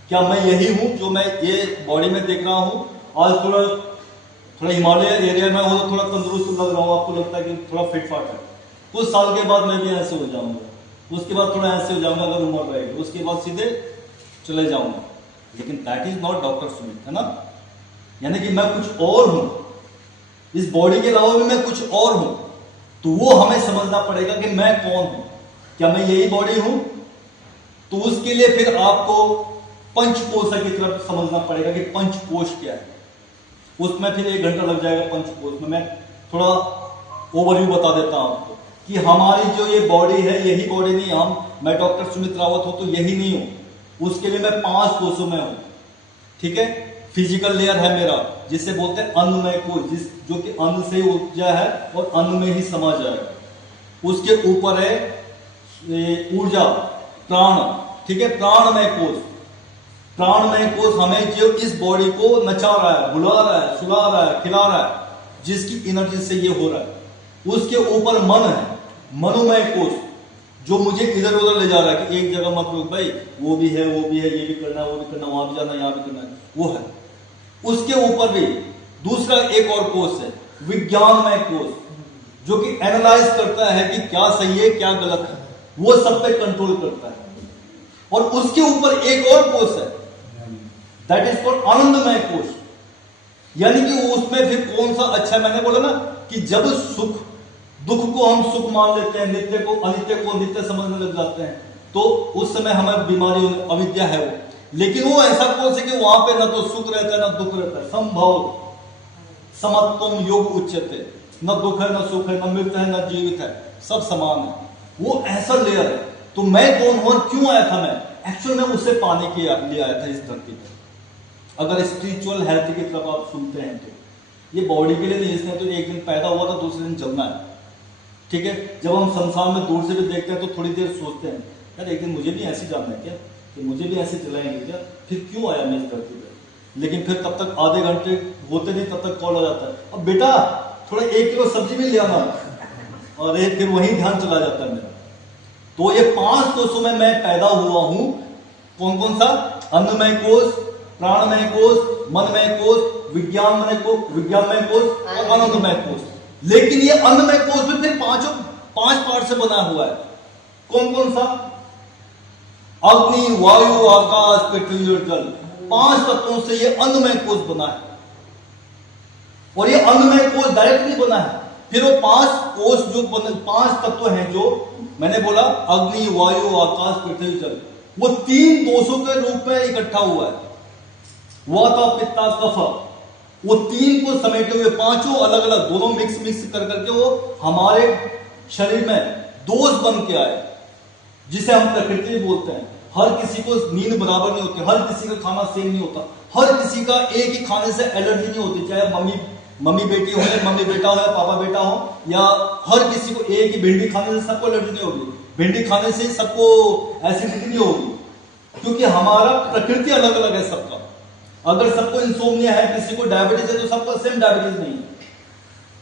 क्या मैं यही हूं जो मैं ये बॉडी में देख रहा हूं? आज थोड़ा हिमालय एरिया में हो तो थोड़ा तंदुरुस्त लग रहा हूं, आपको लगता है कि थोड़ा फिट फाट है, कुछ साल के बाद मैं भी ऐसे हो जाऊंगा, उसके बाद थोड़ा ऐसे हो जाऊंगा अगर उम्र रहेगी, उसके बाद सीधे चले जाऊंगा। लेकिन that is not doctor Sumit, है ना? यानी कि मैं कुछ और हूं, इस बॉडी के अलावा भी मैं कुछ और हूं। तो वो हमें समझना पड़ेगा कि मैं कौन हूं, क्या मैं यही बॉडी हूं? तो उसके लिए फिर आपको पंचकोश की तरफ समझना पड़ेगा कि पंचकोश क्या है। उसमें फिर 1 घंटा लग जाएगा पंचकोश में। मैं थोड़ा ओवरव्यू बता देता हूं आपको कि हमारी जो ये बॉडी है, यही बॉडी नहीं, मैं डॉक्टर सुमित रावत हूं तो यही नहीं हूं, उसके लिए मैं 5 कोषों में हूं। ठीक है, फिजिकल लेयर है मेरा, जिसे बोलते हैं अन्नमय कोश, जो कि अन्न से ऊर्जा है और अन्न में ही समा जाएगा। उसके ऊपर है ऊर्जा, प्राण। ठीक है, प्राणमय कोश। प्राणमय कोश हमें जो इस बॉडी को नचा रहा है, बुला रहा है, सुला रहा है, खिला रहा है, जिसकी एनर्जी से ये हो रहा है। उसके ऊपर मन है, मनोमय कोश, जो मुझे इधर उधर ले जा रहा है कि एक जगह मत रुक भाई, वो भी है, वो भी है, ये भी करना है, वो भी करना, वहां भी जाना, यहां भी करना है, वो है। उसके ऊपर भी दूसरा एक और कोष है, विज्ञानमय कोष, जो कि एनालाइज करता है कि क्या सही है क्या गलत है, वो सब पे कंट्रोल करता है। और उसके ऊपर एक और कोष है, दैट इज कॉल्ड आनंदमय कोष। यानी कि उसमें फिर कौन सा अच्छा, मैंने बोला ना कि जब दुख को हम सुख मान लेते हैं, नित्य को अनित्य को नित्य समझने लग जाते हैं, तो उस समय हमें बीमारी होने, अविद्या है वो। लेकिन वो ऐसा कोष है कि वहां पे ना तो सुख रहता है ना दुख रहता है, संभव समत्वम योग उच्चते, न दुख है न सुख है, न मृत है न जीवित है, सब समान है। वो ऐसा लेयर है। तो मैं कौन हूं, क्यों आया था मैं? एक्चुअल में उसे पाने के लिए आया था इस धरती पर। अगर स्पिरिचुअल हेल्थ की तरफ आप सुनते हैं तो ये बॉडी के लिए नहीं, इसने तो एक दिन पैदा हुआ था, दूसरे दिन जलना है। ठीक है, जब हम संसार में दूर से भी देखते हैं तो थोड़ी देर सोचते हैं, यार एक दिन मुझे भी ऐसे जाना है क्या, कि मुझे भी ऐसे जलाएंगे क्या, फिर क्यों आया मैं इस धरती पर? लेकिन फिर तब तक आधे घंटे होते नहीं, तब तक कॉल हो जाता है, अब बेटा थोड़ा 1 किलो सब्जी भी ले आना, और फिर वही ध्यान चला जाता है मेरा। तो ये 5 कोषों में मैं पैदा हुआ हूं। कौन कौन सा? अन्नमय कोष, प्राणमय कोष, मनमय कोष, विज्ञानमय कोष और आनंदमय कोष। लेकिन ये अन्नमय कोष भी फिर 5 पार्ट से बना हुआ है। कौन कौन सा? अग्नि, वायु, आकाश, पृथ्वी और जल, 5 तत्वों से ये अन्नमय कोष बना है। और ये अन्नमय कोष डायरेक्ट नहीं बना है, फिर वो 5 कोष जो 5 तत्व हैं, जो मैंने बोला अग्नि, वायु, आकाश, पृथ्वी, जल, वो 3 दोषों के रूप में इकट्ठा हुआ है। वाता, पित्ता, कफ, वो 3 को समेटे हुए 5 अलग अलग, दोनों मिक्स कर करके वो हमारे शरीर में दोष बन के आए, जिसे हम प्रकृति बोलते हैं। हर किसी को नींद बराबर नहीं होती, हर किसी का खाना सेम नहीं होता, हर किसी का एक ही खाने से एलर्जी नहीं होती, चाहे मम्मी बेटी हो, या मम्मी बेटा हो, या पापा बेटा हो, या हर किसी को एक ही भिंडी खाने से सबको एलर्जी नहीं होगी, भिंडी खाने से सबको एसिडिटी नहीं होगी, क्योंकि हमारा प्रकृति अलग अलग है सबका। अगर सबको इंसोम्निया है, किसी को डायबिटीज है, तो सबको सेम डायबिटीज नहीं है,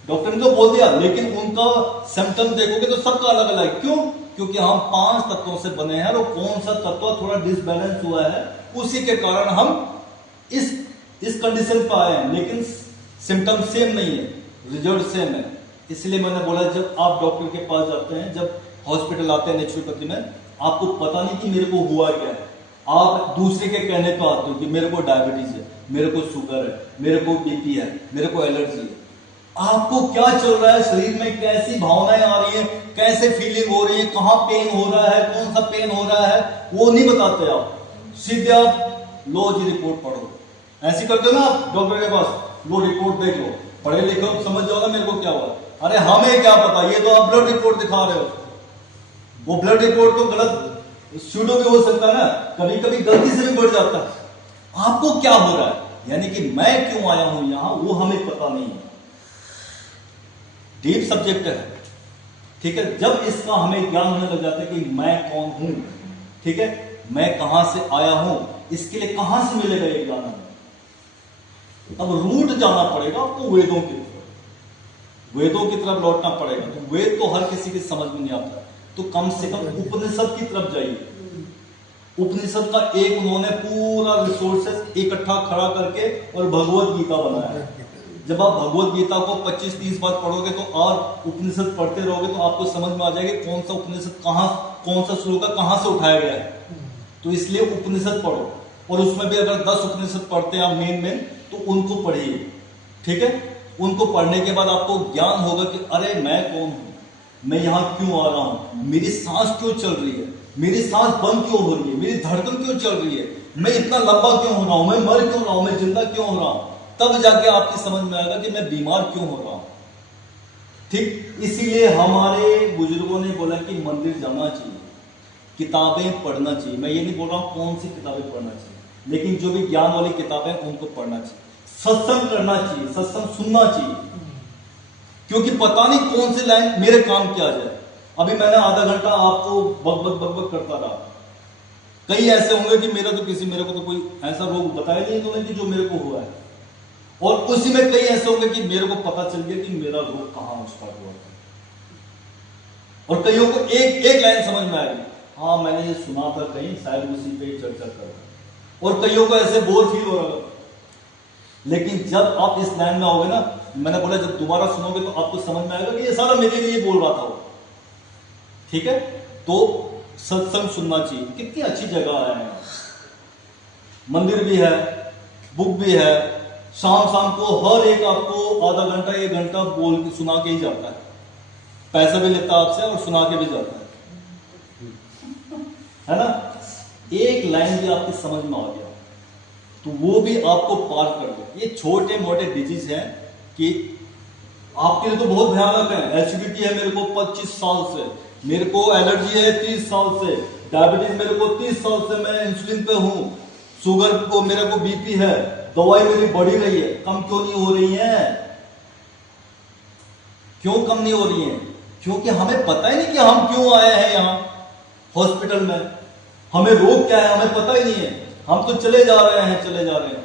डॉक्टर ने तो बोल दिया, लेकिन उनका सिम्टम देखोगे तो सबका अलग अलग है। क्यों? क्योंकि हम 5 तत्वों से बने हैं, और कौन सा तत्व थोड़ा डिसबैलेंस हुआ है, उसी के कारण हम इस कंडीशन पर आए हैं, लेकिन सिम्टम सेम नहीं है, रिजल्ट सेम है। इसलिए मैंने बोला, जब आप डॉक्टर के पास जाते हैं, जब हॉस्पिटल आते हैं नेचुरोपैथी में, आपको पता नहीं कि मेरे को हुआ क्या है, आप दूसरे के कहने पर आते हो कि मेरे को डायबिटीज है, मेरे को शुगर है, मेरे को बीपी है, मेरे को एलर्जी है। आपको क्या चल रहा है शरीर में, कैसी भावनाएं आ रही है, कैसे फीलिंग हो रही है, कहां पेन हो रहा है, कौन सा पेन हो रहा है, वो नहीं बताते आप। सीधे आप लो जी रिपोर्ट पढ़ो, ऐसी करते हो ना आप डॉक्टर के पास, लो रिपोर्ट देख लो, पढ़े लिखो समझ जाओ ना मेरे को क्या हुआ। अरे हमें क्या पता, ये तो आप ब्लड रिपोर्ट दिखा रहे हो, वो ब्लड रिपोर्ट तो गलत सूडो भी हो सकता है ना, कभी कभी गलती से भी बढ़ जाता है। आपको क्या हो रहा है, यानी कि मैं क्यों आया हूं यहां, वो हमें पता नहीं है। डीप सब्जेक्ट है, ठीक है। जब इसका हमें ज्ञान होने लग जाता है कि मैं कौन हूं, ठीक है, मैं कहां से आया हूं, इसके लिए कहां से मिलेगा ये ज्ञान हमें, अब रूट जाना पड़ेगा आपको, वेदों की तरफ लौटना पड़ेगा। तो वेद तो हर किसी की समझ में नहीं आता, तो कम से कम उपनिषद की तरफ जाइए। उपनिषद का एक उन्होंने पूरा रिसोर्सेस इकट्ठा खड़ा करके और भगवत गीता बनाया है। जब आप भगवत गीता को 25-30 बार पढ़ोगे तो, और उपनिषद पढ़ते रहोगे तो आपको समझ में आ जाएगा कौन सा उपनिषद कौन सा श्लोक कहां से उठाया गया है। तो इसलिए उपनिषद पढ़ो, और उसमें भी अगर 10 उपनिषद पढ़ते हैं आप मेन तो उनको पढ़िए, ठीक है। उनको पढ़ने के बाद आपको ज्ञान होगा कि अरे मैं कौन हूं, मैं यहां क्यों आ रहा हूं, मेरी सांस क्यों चल रही है, मेरी सांस बंद क्यों हो रही है, मेरी धड़कन क्यों चल रही है, मैं इतना लंबा क्यों हो रहा हूं, मैं मर क्यों रहा हूं, मैं जिंदा क्यों हो रहा हूं। तब जाके आपकी समझ में आएगा कि मैं बीमार क्यों हो रहा हूं, ठीक। इसीलिए हमारे बुजुर्गों ने बोला कि मंदिर जाना चाहिए, किताबें पढ़ना चाहिए। मैं ये नहीं बोल रहा हूं कौन सी किताबें पढ़ना चाहिए, लेकिन जो भी ज्ञान वाली किताबें उनको पढ़ना चाहिए, सत्संग करना चाहिए, सत्संग सुनना चाहिए, क्योंकि पता नहीं कौन सी लाइन मेरे काम की आ जाए। अभी मैंने आधा घंटा आपको बक करता रहा, कई ऐसे होंगे कि मेरे को तो कोई ऐसा रोग बताया नहीं तो कि जो मेरे को हुआ है, और उसी में कई ऐसे होंगे कि मेरे को पता चल गया कि मेरा रोग कहां स्टार्ट हुआ था, और कईयों को एक लाइन समझ में आएगी, हाँ मैंने ये सुना था कहीं, शायद उसी पे चर्चा कर रहा, और कईयों को ऐसे बोर फील हो रहा। लेकिन जब आप इस लाइन में आओगे ना, मैंने बोला जब दोबारा सुनोगे तो आपको समझ में आएगा कि ये सारा मेरे लिए बोल रहा था वो, ठीक है। तो सत्संग सुनना चाहिए। कितनी अच्छी जगह है, मंदिर भी है, बुक भी है, शाम को हर एक आपको आधा घंटा 1 घंटा बोल के सुना के ही जाता है, पैसा भी लेता है आपसे और सुना के भी जाता है ना। एक लाइन भी आपकी समझ में आ गया तो वो भी आपको पार कर दो। ये छोटे मोटे डिजीज हैं कि आपके लिए तो बहुत भयानक है। एसिडिटी है मेरे को 25 साल से, मेरे को एलर्जी है 30 साल से, डायबिटीज मेरे को 30 साल से, मैं इंसुलिन पे हूं, शुगर को मेरे को बीपी है, दवाई मेरी बढ़ी रही है, कम क्यों नहीं हो रही है? क्यों कम नहीं हो रही है? क्योंकि हमें पता ही नहीं कि हम क्यों आए हैं यहां हॉस्पिटल में, हमें रोग क्या है हमें पता ही नहीं है, हम तो चले जा रहे हैं।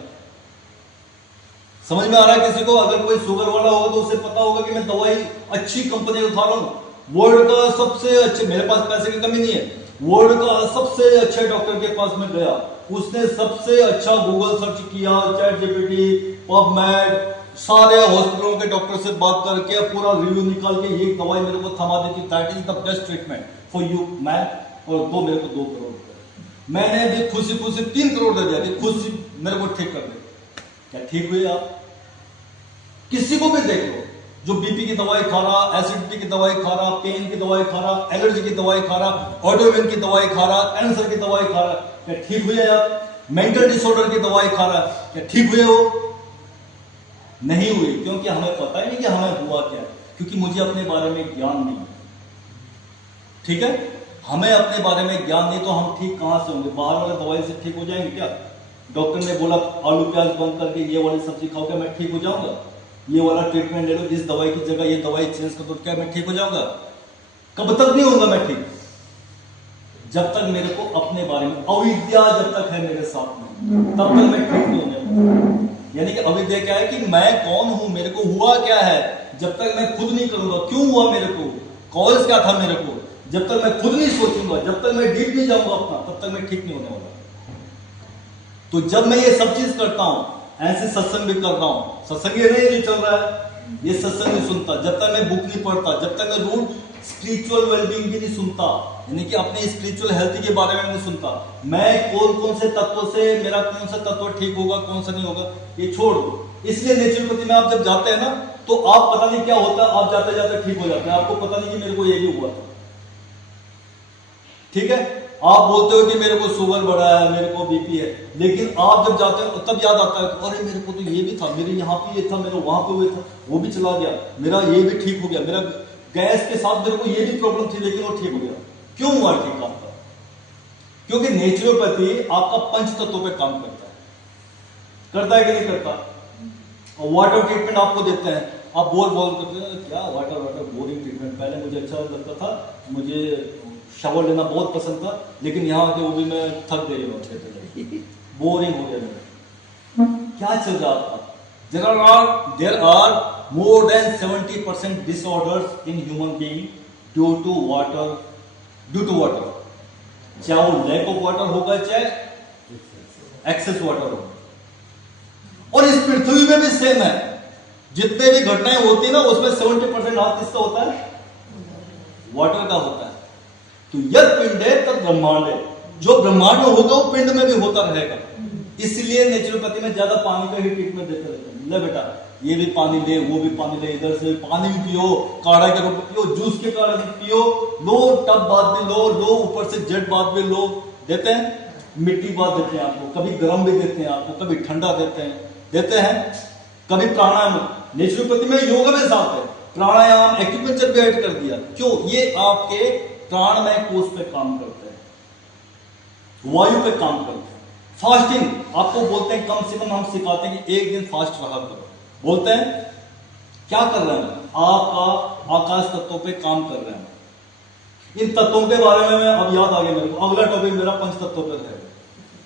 समझ में आ रहा है किसी को? अगर कोई शुगर वाला होगा तो उसे पता होगा कि मैं दवाई अच्छी कंपनी का खा रहा हूं, वर्ल्ड का सबसे अच्छे, मेरे पास पैसे की कमी नहीं है, वर्ल्ड का सबसे अच्छे डॉक्टर के पास में गया, उसने सबसे अच्छा गूगल सर्च किया, चैट जीपीटी, पबमेड, सारे हॉस्पिटलों के डॉक्टर से बात करके पूरा रिव्यू निकाल के ये दवाई मेरे को थमा दी कि that is the best treatment for you. मैं और दो मेरे को 2 करोड़ रुपए, मैंने भी खुशी 3 करोड़ दे दिया कि खुशी मेरे को ठीक कर दे। क्या ठीक हुई? आप किसी को भी देख लो, जो बीपी की दवाई खा रहा, एसिडिटी की दवाई खा रहा, पेन की दवाई खा रहा, एलर्जी की दवाई खा रहा, ऑटोइम्यून की दवाई खा रहा, कैंसर की दवाई खा रहा, क्या ठीक हुए आप? मेंटल डिसऑर्डर की दवाई खा रहा, क्या ठीक हुए हो? नहीं हुए, क्योंकि हमें पता ही नहीं कि हमें हुआ क्या, क्योंकि मुझे अपने बारे में ज्ञान नहीं। ठीक है, हमें अपने बारे में ज्ञान नहीं, तो हम ठीक कहां से होंगे? बाहर वाले दवाई से ठीक हो जाएंगे क्या? डॉक्टर ने बोला आलू प्याज बंद करके ये वाली सब्जी खाओ, क्या मैं ठीक हो जाऊंगा? ये वाला ट्रीटमेंट ले लो, इस दवाई की जगह ये दवाई चेंज कर दो, क्या मैं ठीक हो जाऊंगा? कब तक नहीं होगा मैं ठीक? जब तक मेरे को अपने बारे में अविद्या जब तक है मेरे साथ में, तब तक मैं ठीक नहीं होने वाला। यानी कि अविद्या क्या है कि मैं कौन हूं, मेरे को हुआ क्या है, जब तक मैं खुद नहीं करूंगा क्यों हुआ मेरे को, कॉज क्या था मेरे को, जब तक मैं खुद नहीं सोचूंगा, जब तक मैं डीप नहीं जाऊंगा अपना, तब तक मैं ठीक नहीं होने वाला। तो जब मैं ये सब चीज करता हूं, ऐसे सत्संग भी कर रहा हूं, सत्संग ये नहीं जो चल रहा है, ये सत्संग नहीं सुनता, जब तक मैं बुक नहीं पढ़ता, जब तक मैं रूट स्पिरिचुअल वेलबींग भी नहीं सुनता, यानी कि अपने स्पिरिचुअल हेल्थ के बारे में नहीं सुनता, मैं कौन कौन से तत्वों से मेरा कौन सा तत्व ठीक होगा, कौन सा नहीं होगा, ये छोड़ दो। इसलिए नेचुरोपैथी में आप जब जाते हैं ना, तो आप पता नहीं क्या होता है, आप जाते जाते ठीक हो जाते हैं, आपको पता नहीं कि मेरे को ये भी हुआ था। ठीक है, आप बोलते हो कि मेरे को शुगर बढ़ा है, मेरे को बीपी है, लेकिन आप जब जाते हो तब याद आता है कि अरे मेरे को तो ये भी था, मेरे यहाँ पे ये था, मेरे वहां पे हुए था, वो भी चला गया, मेरा ये भी ठीक हो गया, मेरा गैस के साथ मेरे को ये भी प्रॉब्लम थी, लेकिन वो ठीक हो गया। क्यों हुआ ठीक आपका? क्योंकि नेचुरोपैथी आपका पंच तत्वों पे काम करता है कि नहीं करता? और वाटर ट्रीटमेंट आपको देते हैं, आप बोल करते हैं क्या वाटर बोरिंग ट्रीटमेंट। पहले मुझे अच्छा लगता था, मुझे शावर लेना बहुत पसंद था, लेकिन यहाँ के वो भी मैं थक गई, बोरिंग हो गया मेरा। क्या चल रहा था? There are more than 70% disorders in human being due to water. चाहे वो लैक ऑफ वाटर होगा, चाहे एक्सेस वाटर होगा। और इस पृथ्वी में भी सेम है, जितने भी घटनाएं होती है ना, उसमें 70% हाथ किसका होता है? वाटर का होता है। तो यद पिंड है तब ब्रह्मांड है, जो ब्रह्मांड में होगा वो पिंड में भी होता रहेगा। इसलिए नेचुरोपैथी में ज्यादा पानी का ही ट्रीटमेंट देते रहते हैं। ले बेटा ये भी पानी ले, वो भी पानी ले, इधर से पानी भी पियो, काढ़ा के रूप में पियो, जूस के काढ़ा भी पियो, लो टब बात भी लो ऊपर से जेट बात भी लो, देते हैं। मिट्टी बात देते हैं आपको, कभी गर्म भी देते हैं आपको, कभी ठंडा देते हैं, कभी प्राणायाम। नेचुरोपैथी में योगा में साथ है, प्राणायाम एक्यूपंक्चर भी ऐड कर दिया। क्यों? ये आपके प्राणमय कोष पे काम करते हैं, वायु पे काम करते हैं। फास्टिंग आपको बोलते हैं, कम से कम हम सिखाते हैं कि एक दिन फास्ट रहा करो। बोलते हैं क्या कर रहे हैं? आपका आकाश तत्वों पे काम कर रहे हैं। इन तत्वों के बारे में मैं अब याद आ गया मेरे को, अगला टॉपिक मेरा पंच तत्वों पर है।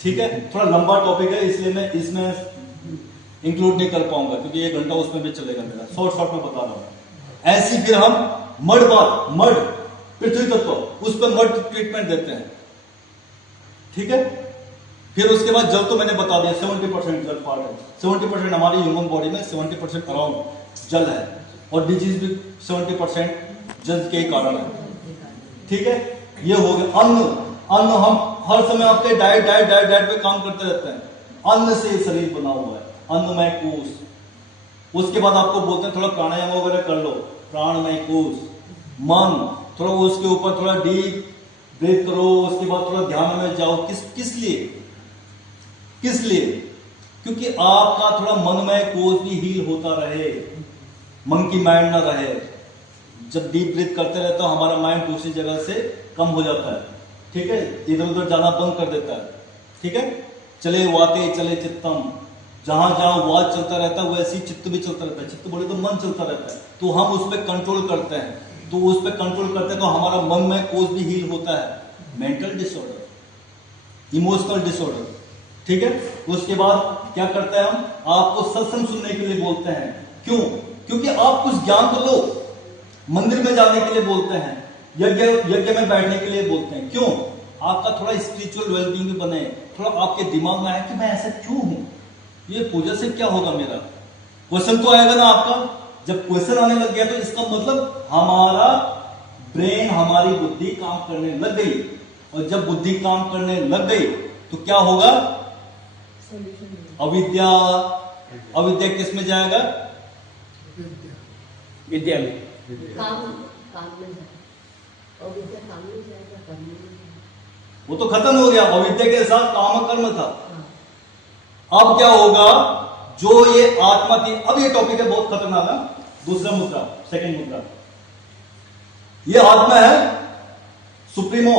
ठीक है, थोड़ा लंबा टॉपिक है, इसलिए मैं इसमें इंक्लूड नहीं कर पाऊंगा, क्योंकि 1 घंटा उसमें भी चलेगा मेरा। शॉर्ट में बता रहा हूं। ऐसी फिर हम मड पृथ्वी तत्व, उस पर मड ट्रीटमेंट देते हैं। ठीक है, फिर उसके बाद जल तो मैंने बता दिया, 70% जल पार्ट है। 70% हमारी ह्यूमन बॉडी में 70% अराउंड जल है, और डिजीज भी 70% जल के कारण है। ठीक है, ये हो गया। अन्न हम हर समय आपके डाइट पे काम करते रहते हैं। अन्न से शरीर बना हुआ है, अन्नमय कोष। उसके बाद आपको बोलते हैं थोड़ा प्राणायाम वगैरह कर लो, प्राणमय कोष। मन, थोड़ा उसके ऊपर थोड़ा डीप ब्रीथ करो, उसके बाद थोड़ा ध्यान में जाओ। किस लिए? क्योंकि आपका थोड़ा मनमय कोष भी हील होता रहे, मंकी माइंड ना रहे। जब डीप ब्रीथ करते रहते हो, हमारा माइंड दूसरी जगह से कम हो जाता है। ठीक है, इधर उधर जाना बंद कर देता है। ठीक है, चले वाते चले चित्तम, जहां जहां वाद चलता रहता है वैसे ही चित्त भी चलता रहता है। चित्त बोले तो मन चलता रहता है, तो हम उस पर कंट्रोल करते हैं। तो उस पर कंट्रोल करते हैं तो हमारा मन में कोष भी हील होता है। Mental disorder, emotional disorder. ठीक है, उसके बाद क्या करते हैं हम? आपको सत्संग सुनने के लिए बोलते हैं। क्यों? क्योंकि आप कुछ ज्ञान तो लो। मंदिर में जाने के लिए बोलते हैं, यज्ञ में बैठने के लिए बोलते हैं। क्यों? आपका थोड़ा स्पिरिचुअल वेलबींग भी बने, थोड़ा आपके दिमाग में आए कि मैं ऐसा क्यों हूं, ये पूजा से क्या होगा मेरा। क्वेश्चन तो आएगा ना आपका। जब क्वेश्चन आने लग गया तो इसका मतलब हमारा ब्रेन, हमारी बुद्धि काम करने लग गई। और जब बुद्धि काम करने लग गई तो क्या होगा? अविद्या किस में जाएगा? विद्या में। काम में जाए और विद्या काम में जाएगा, कर्म में जाएगा। वो तो खत्म हो गया, अविद्या के साथ काम कर्म था। हाँ। अब क्या होगा, जो ये आत्मा थी, अब ये टॉपिक है बहुत खतरनाक है। दूसरा मुद्दा, सेकंड मुद्दा, ये आत्मा है सुप्रीमो।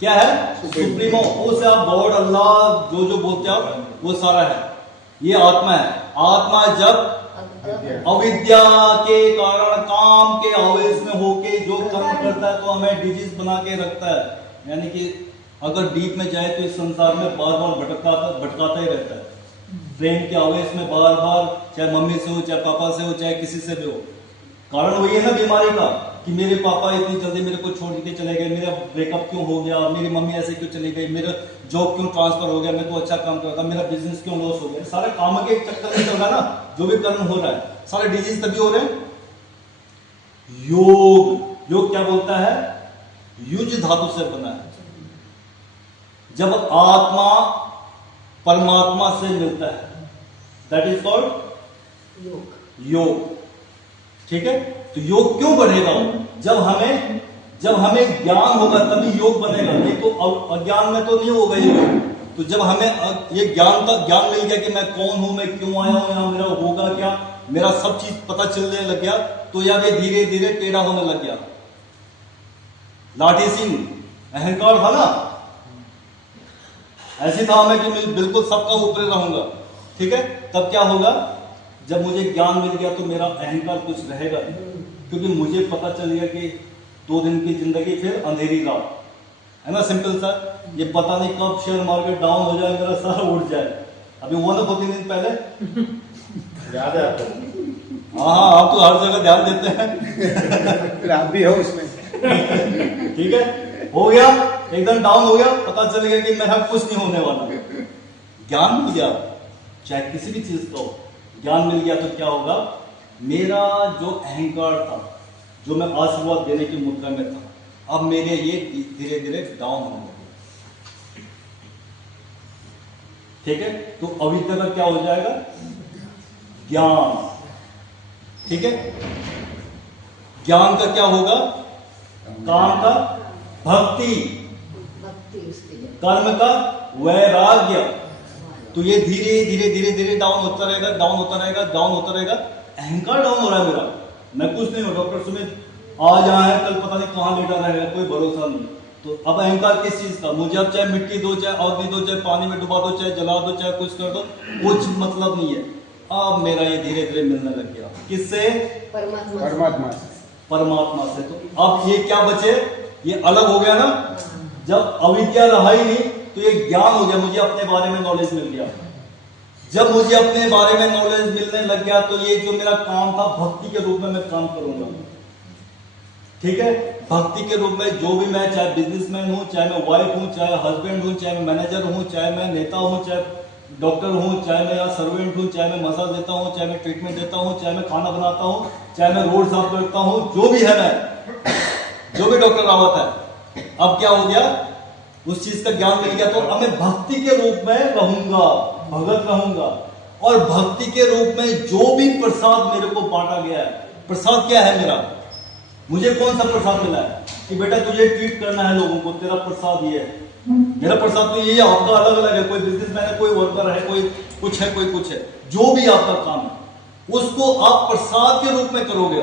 क्या है? सुप्रीमो। उसे आप गॉड, अल्लाह, जो जो बोलते हो वो सारा है, ये आत्मा है। आत्मा जब अविद्या के कारण काम के आवेश में होके जो कर्म करता है तो हमें डिजीज बना के रखता है। यानी कि अगर डीप में जाए तो इस संसार में बार बार भटकाता ही रहता है, प्रेम के आवेश में बार बार, चाहे मम्मी से हो, चाहे पापा से हो, चाहे किसी से भी हो। कारण वही है ना बीमारी का, कि मेरे पापा इतनी जल्दी मेरे को छोड़ के चले गए, मेरा ब्रेकअप क्यों हो गया, मेरी मम्मी ऐसे क्यों चली गई, मेरा जॉब क्यों ट्रांसफर हो गया, मैं तो अच्छा काम करता, मेरा बिजनेस क्यों लॉस हो गया। सारे काम के चक्कर में चल रहा है ना, जो भी कर्म हो रहा है, सारे डिजीज तभी हो रहे हैं। योग क्या बोलता है? युज धातु से बना है। जब आत्मा परमात्मा से मिलता है, दैट इज कॉल्ड योग। ठीक है, तो योग क्यों बढ़ेगा? जब हमें ज्ञान होगा तभी योग बनेगा, नहीं तो अज्ञान में तो नहीं होगा ये योग। तो जब हमें ये ज्ञान मिल गया कि मैं कौन हूं, मैं क्यों आया हूं यहां, मेरा होगा क्या, मेरा सब चीज पता चलने लग गया, तो यार ये धीरे धीरे टेढ़ा होने लग गया। लाठी सिंह अहंकार था ना, ऐसी था मैं कि मैं बिल्कुल सबका ऊपर रहूंगा। ठीक है, तब क्या होगा? जब मुझे ज्ञान मिल गया तो मेरा अहंकार कुछ रहेगा नहीं, क्योंकि मुझे पता चल गया कि 2 दिन की जिंदगी फिर अंधेरी रात है ना। सिंपल सा, ये पता नहीं कब शेयर मार्केट डाउन हो जाए, मेरा सारा उठ जाए। अभी वो ना 2-3 दिन पहले याद है आपको? हाँ, आप तो हर जगह ध्यान देते हैं। फिर आप भी हो उसमें। ठीक है, हो गया, एकदम डाउन हो गया, पता चल गया कि मेरा कुछ नहीं होने वाला। ज्ञान मिल गया, चाहे किसी भी चीज का हो, ज्ञान मिल गया तो क्या होगा? मेरा जो अहंकार था, जो मैं आशीर्वाद देने की मुद्रा में था, अब मेरे ये धीरे धीरे डाउन होने लगे। ठीक है, तो अविद्या का क्या हो जाएगा? ज्ञान। ठीक है, ज्ञान का क्या होगा? काम का भक्ति, कर्म का वैराग्य। तो ये धीरे डाउन होता रहेगा। अहंकार डाउन हो रहा है मेरा, मैं कुछ नहीं हूं। डॉक्टर सुमित आज आए, कल पता नहीं कहां लेटा रहेगा, कोई भरोसा नहीं। तो अब अहंकार किस चीज का? मुझे अब चाहे मिट्टी दो, चाहे अग्नि दो, चाहे पानी में डुबा दो, चाहे जला दो, चाहे कुछ कर दो, कुछ मतलब नहीं है। अब मेरा ये धीरे धीरे मिलने लग गया। किससे? परमात्मा से। तो अब ये क्या बचे? ये अलग हो गया ना। जब अविद्या रहा ही नहीं तो ये ज्ञान हो गया, मुझे अपने बारे में नॉलेज मिल गया। जब मुझे अपने बारे में नॉलेज मिलने लग गया तो ये जो मेरा काम था भक्ति के रूप में मैं काम करूंगा। ठीक है, भक्ति के रूप में जो भी मैं, चाहे बिजनेसमैन हूं, चाहे मैं वाइफ हूं, चाहे हस्बैंड हूं, चाहे मैं मैनेजर हूं, चाहे मैं नेता हूं, चाहे डॉक्टर हूं, चाहे मैं यहाँ सर्वेंट हूं, चाहे मैं मसाज देता हूं, चाहे मैं ट्रीटमेंट देता हूं, चाहे मैं खाना बनाता हूं, चाहे मैं रोड साफ करता हूं, जो भी है, मैं जो भी डॉक्टर रावत है। अब क्या हो गया? उस चीज का ज्ञान मिल गया, तो अब मैं भक्ति के रूप में रहूंगा, भगत रहूंगा। और भक्ति के रूप में जो भी प्रसाद मेरे को बांटा गया है, प्रसाद क्या है मेरा? मुझे कौन सा प्रसाद मिला है कि बेटा तुझे ट्रीट करना है लोगों को, तेरा प्रसाद ये है। मेरा प्रसाद तो ये है, आपका अलग अलग है। कोई बिजनेसमैन है, कोई वर्कर है, कोई कुछ है, कोई कुछ है। जो भी आपका काम है उसको आप प्रसाद के रूप में करोगे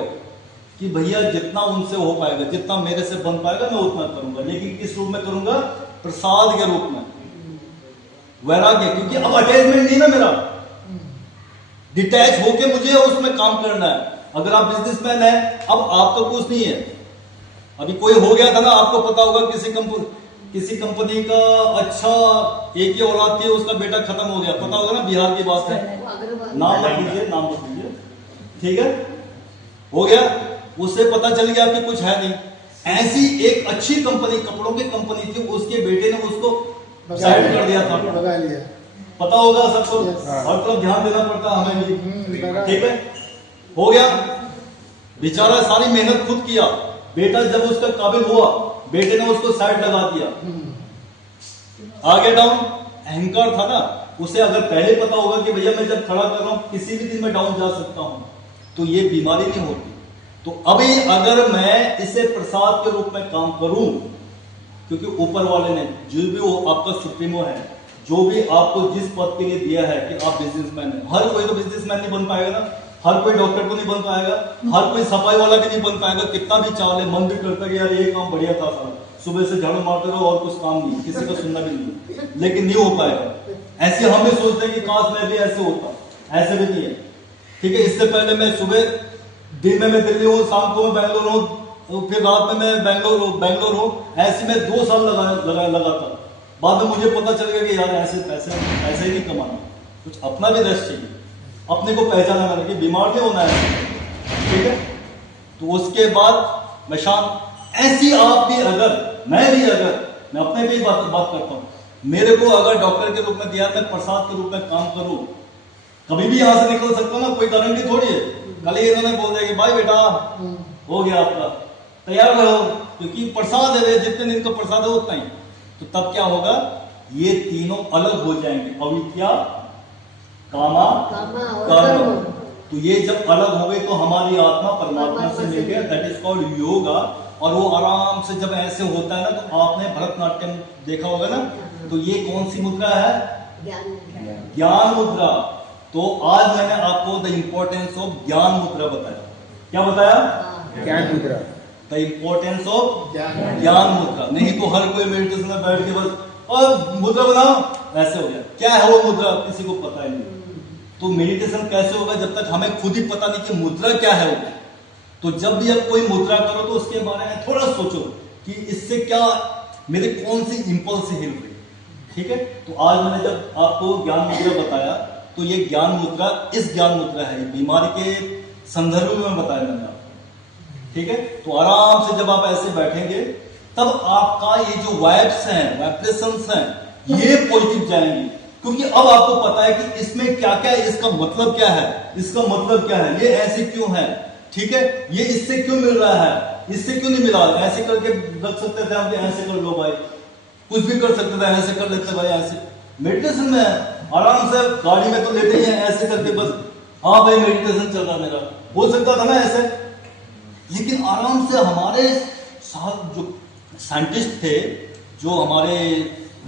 कि भैया जितना उनसे हो पाएगा, जितना मेरे से बन पाएगा मैं उतना करूंगा। लेकिन किस रूप में करूंगा? प्रसाद के रूप में। वैराग्य, क्योंकि अब अटैचमेंट नहीं ना मेरा, डिटैच होके मुझे उसमें काम करना है। अगर आप बिजनेसमैन है, अब आपका कुछ नहीं है। अभी कोई हो गया था ना, आपको पता होगा, किसी कंपनी का अच्छा एक ही औलाद थी, उसका बेटा खत्म हो गया, पता होगा ना, बिहार की बात है। नाम मत लीजिए। ठीक है, हो गया, उससे पता चल गया कि कुछ है नहीं। ऐसी एक अच्छी कंपनी, कपड़ों की कंपनी थी, उसके बेटे ने उसको साइड कर दिया था। पता होगा सबको, हर तरफ ध्यान देना पड़ता है हमें भी। ठीक है, हो गया, बेचारा सारी मेहनत खुद किया, बेटा जब उसका काबिल हुआ, बेटे ने उसको साइड लगा दिया, आगे डाउन। अहंकार था ना, उसे अगर पहले पता होगा कि भैया मैं जब खड़ा कर रहा हूं किसी भी दिन में डाउन जा सकता हूं, तो ये बीमारी नहीं होती। तो अभी अगर मैं इसे प्रसाद के रूप में काम करूं, क्योंकि ऊपर वाले ने जो भी वो आपका सुप्रीमो है, जो भी आपको जिस पद के लिए दिया है कि आप बिजनेसमैन है, हर कोई तो बिजनेसमैन नहीं बन पाएगा ना, हर कोई डॉक्टर को नहीं बन पाएगा, हर कोई सफाई वाला भी नहीं बन पाएगा। कितना भी चाह ले, मन भी करता कि यार ये काम बढ़िया था साला, सुबह से झाड़ू मारते रहो और कुछ काम नहीं, किसी को सुनना भी नहीं, लेकिन नहीं हो पाएगा। ऐसे हम भी सोचते हैं कि काश मैं भी ऐसे होता, ऐसे भी नहीं है। ठीक है, इससे पहले मैं सुबह दिन में मैं दिल्ली हूँ, शाम को मैं बैंगलोर हूँ, तो फिर रात में मैं बैंगलोर हूँ, ऐसे में 2 साल लगाता। बाद में मुझे पता चल गया कि यार ऐसे ही नहीं कमाना, कुछ अपना भी रेस्ट चाहिए, अपने को पहचाना है कि बीमार नहीं होना है। ठीक है, तो उसके बाद मैं शाम ऐसी आप भी अगर मैं अपने भी बात करता हूँ, मेरे को अगर डॉक्टर के रूप में दिया, मैं प्रसाद के रूप में काम करूं, कभी भी यहां से निकल सकता हूं ना, कोई गारंटी थोड़ी है। कल ही इन्होंने बोल दिया कि भाई बेटा हो गया आपका, तैयार रहो, क्योंकि प्रसाद है, जितने दिन का प्रसाद है उतना ही। तो तब क्या होगा, ये तीनों अलग हो जाएंगे, अविद्या, कामा, कर्म। तो ये जब अलग हो गए तो हमारी आत्मा परमात्मा से मिल गया, दैट इज कॉल्ड योगा। और वो आराम से जब ऐसे होता है ना, तो आपने भरतनाट्यम देखा होगा ना, तो ये कौन सी मुद्रा है, ज्ञान मुद्रा। तो आज मैंने आपको द इंपॉर्टेंस ऑफ ज्ञान मुद्रा बताया। क्या बताया, ज्ञान मुद्रा, द इंपॉर्टेंस ऑफ ज्ञान मुद्रा। नहीं तो हर कोई मेडिटेशन में बैठ के बस और मुद्रा बनाओ, ऐसे हो गया। क्या है वो मुद्रा, किसी को पता ही नहीं। तो मेडिटेशन कैसे होगा जब तक हमें खुद ही पता नहीं कि मुद्रा क्या है वो। तो जब भी आप कोई मुद्रा करो तो उसके बारे में थोड़ा सोचो कि इससे क्या मेरे कौन सी इंपल्स हिल रही। ठीक है, तो आज मैंने जब आपको ज्ञान मुद्रा बताया, तो ये ज्ञान मुद्रा, इस ज्ञान मुद्रा है, बीमारी के संदर्भ में बताया मैंने आपको। ठीक है, तो आराम से जब आप ऐसे बैठेंगे, तब आपका ये जो वाइब्स हैं, वाइब्रेशंस हैं, ये पॉजिटिव जाएंगी, क्योंकि अब आपको पता है कि इसमें क्या क्या है, इसका मतलब क्या है, इसका मतलब क्या है, ये ऐसे क्यों है। ठीक है, ये इससे क्यों मिल रहा है, इससे क्यों नहीं मिला। ऐसे करके रख सकते थे हम, ऐसे कर लो भाई, कुछ भी कर सकते थे, ऐसे कर लेते भाई। ऐसे मेडिटेशन में आराम से गाड़ी में तो लेते ही हैं, ऐसे करके बस हाँ भाई मेडिटेशन चल रहा मेरा, बोल सकता था ना ऐसे। लेकिन आराम से हमारे साथ जो साइंटिस्ट थे, जो हमारे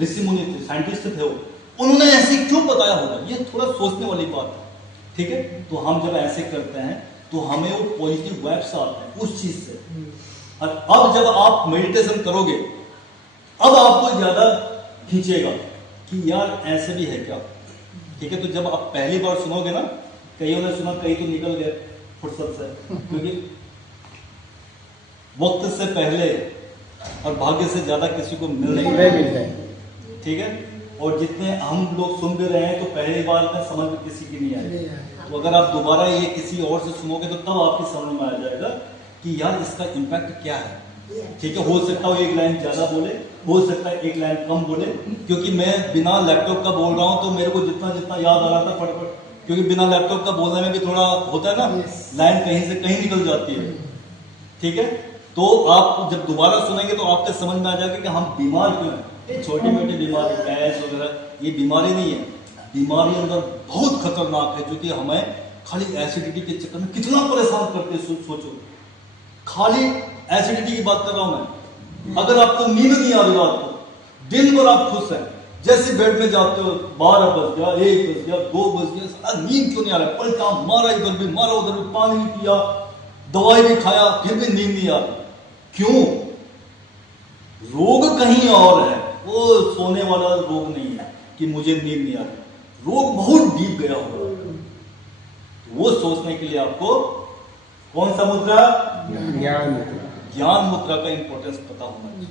ऋषि मुनि थे, साइंटिस्ट थे, उन्होंने ऐसे क्यों बताया होगा, ये थोड़ा सोचने वाली बात है। ठीक है, तो हम जब ऐसे करते हैं तो हमें वो पॉजिटिव वाइब्स आते हैं उस चीज से। और अब जब आप मेडिटेशन करोगे, अब आपको ज्यादा खींचेगा कि यार ऐसे भी है क्या। ठीक है, तो जब आप पहली बार सुनोगे ना, कईयों ने सुना, कई तो निकल गए फुर्सत से, क्योंकि वक्त से पहले और भाग्य से ज्यादा किसी को मिल नहीं रहा। ठीक है, और जितने हम लोग सुन भी रहे हैं, तो पहली बार में समझ में किसी की नहीं आई। तो अगर आप दोबारा ये किसी और से सुनोगे, तो तब आपकी समझ में आ जाएगा कि यार इसका इम्पैक्ट क्या है। ठीक है, हो सकता है एक लाइन ज्यादा बोले, हो सकता है एक लाइन कम बोले, क्योंकि मैं बिना लैपटॉप का बोल रहा हूं, तो मेरे को जितना जितना याद आ रहा था फटाफट, क्योंकि बिना लैपटॉप का बोलने में भी थोड़ा होता है ना, लाइन कहीं से कहीं निकल जाती है। ठीक है, तो आप जब दोबारा सुनेंगे तो आपके समझ में आ जाएगा कि हम बीमार क्यों हैं। छोटी मोटी बीमारी, गैस वगैरह, ये बीमारी नहीं है। बीमारी अंदर बहुत खतरनाक है, जो कि हमें खाली एसिडिटी के चक्कर में कितना परेशान करते हैं। सोचो, खाली एसिडिटी की बात कर रहा हूं मैं। अगर आपको नींद नहीं आ रही रात को, दिन भर आप खुश हैं, जैसे बेड में जाते हो 12 बज गया, 1 बज गया, 2 बज गया, नींद क्यों नहीं आ रहा, पलटा मारा, इधर भी मारा, उधर भी, पानी भी पिया, दवाई भी खाया, फिर भी नींद नहीं आ रही। क्यों? रोग कहीं और है, वो सोने वाला रोग नहीं है कि मुझे नींद नहीं आ रही, रोग बहुत डीप गया होगा। वो सोचने के लिए आपको कौन सा मुद्रा, ज्ञान मुद्रा, ज्ञान मुद्रा का इंपॉर्टेंस पता होना चाहिए।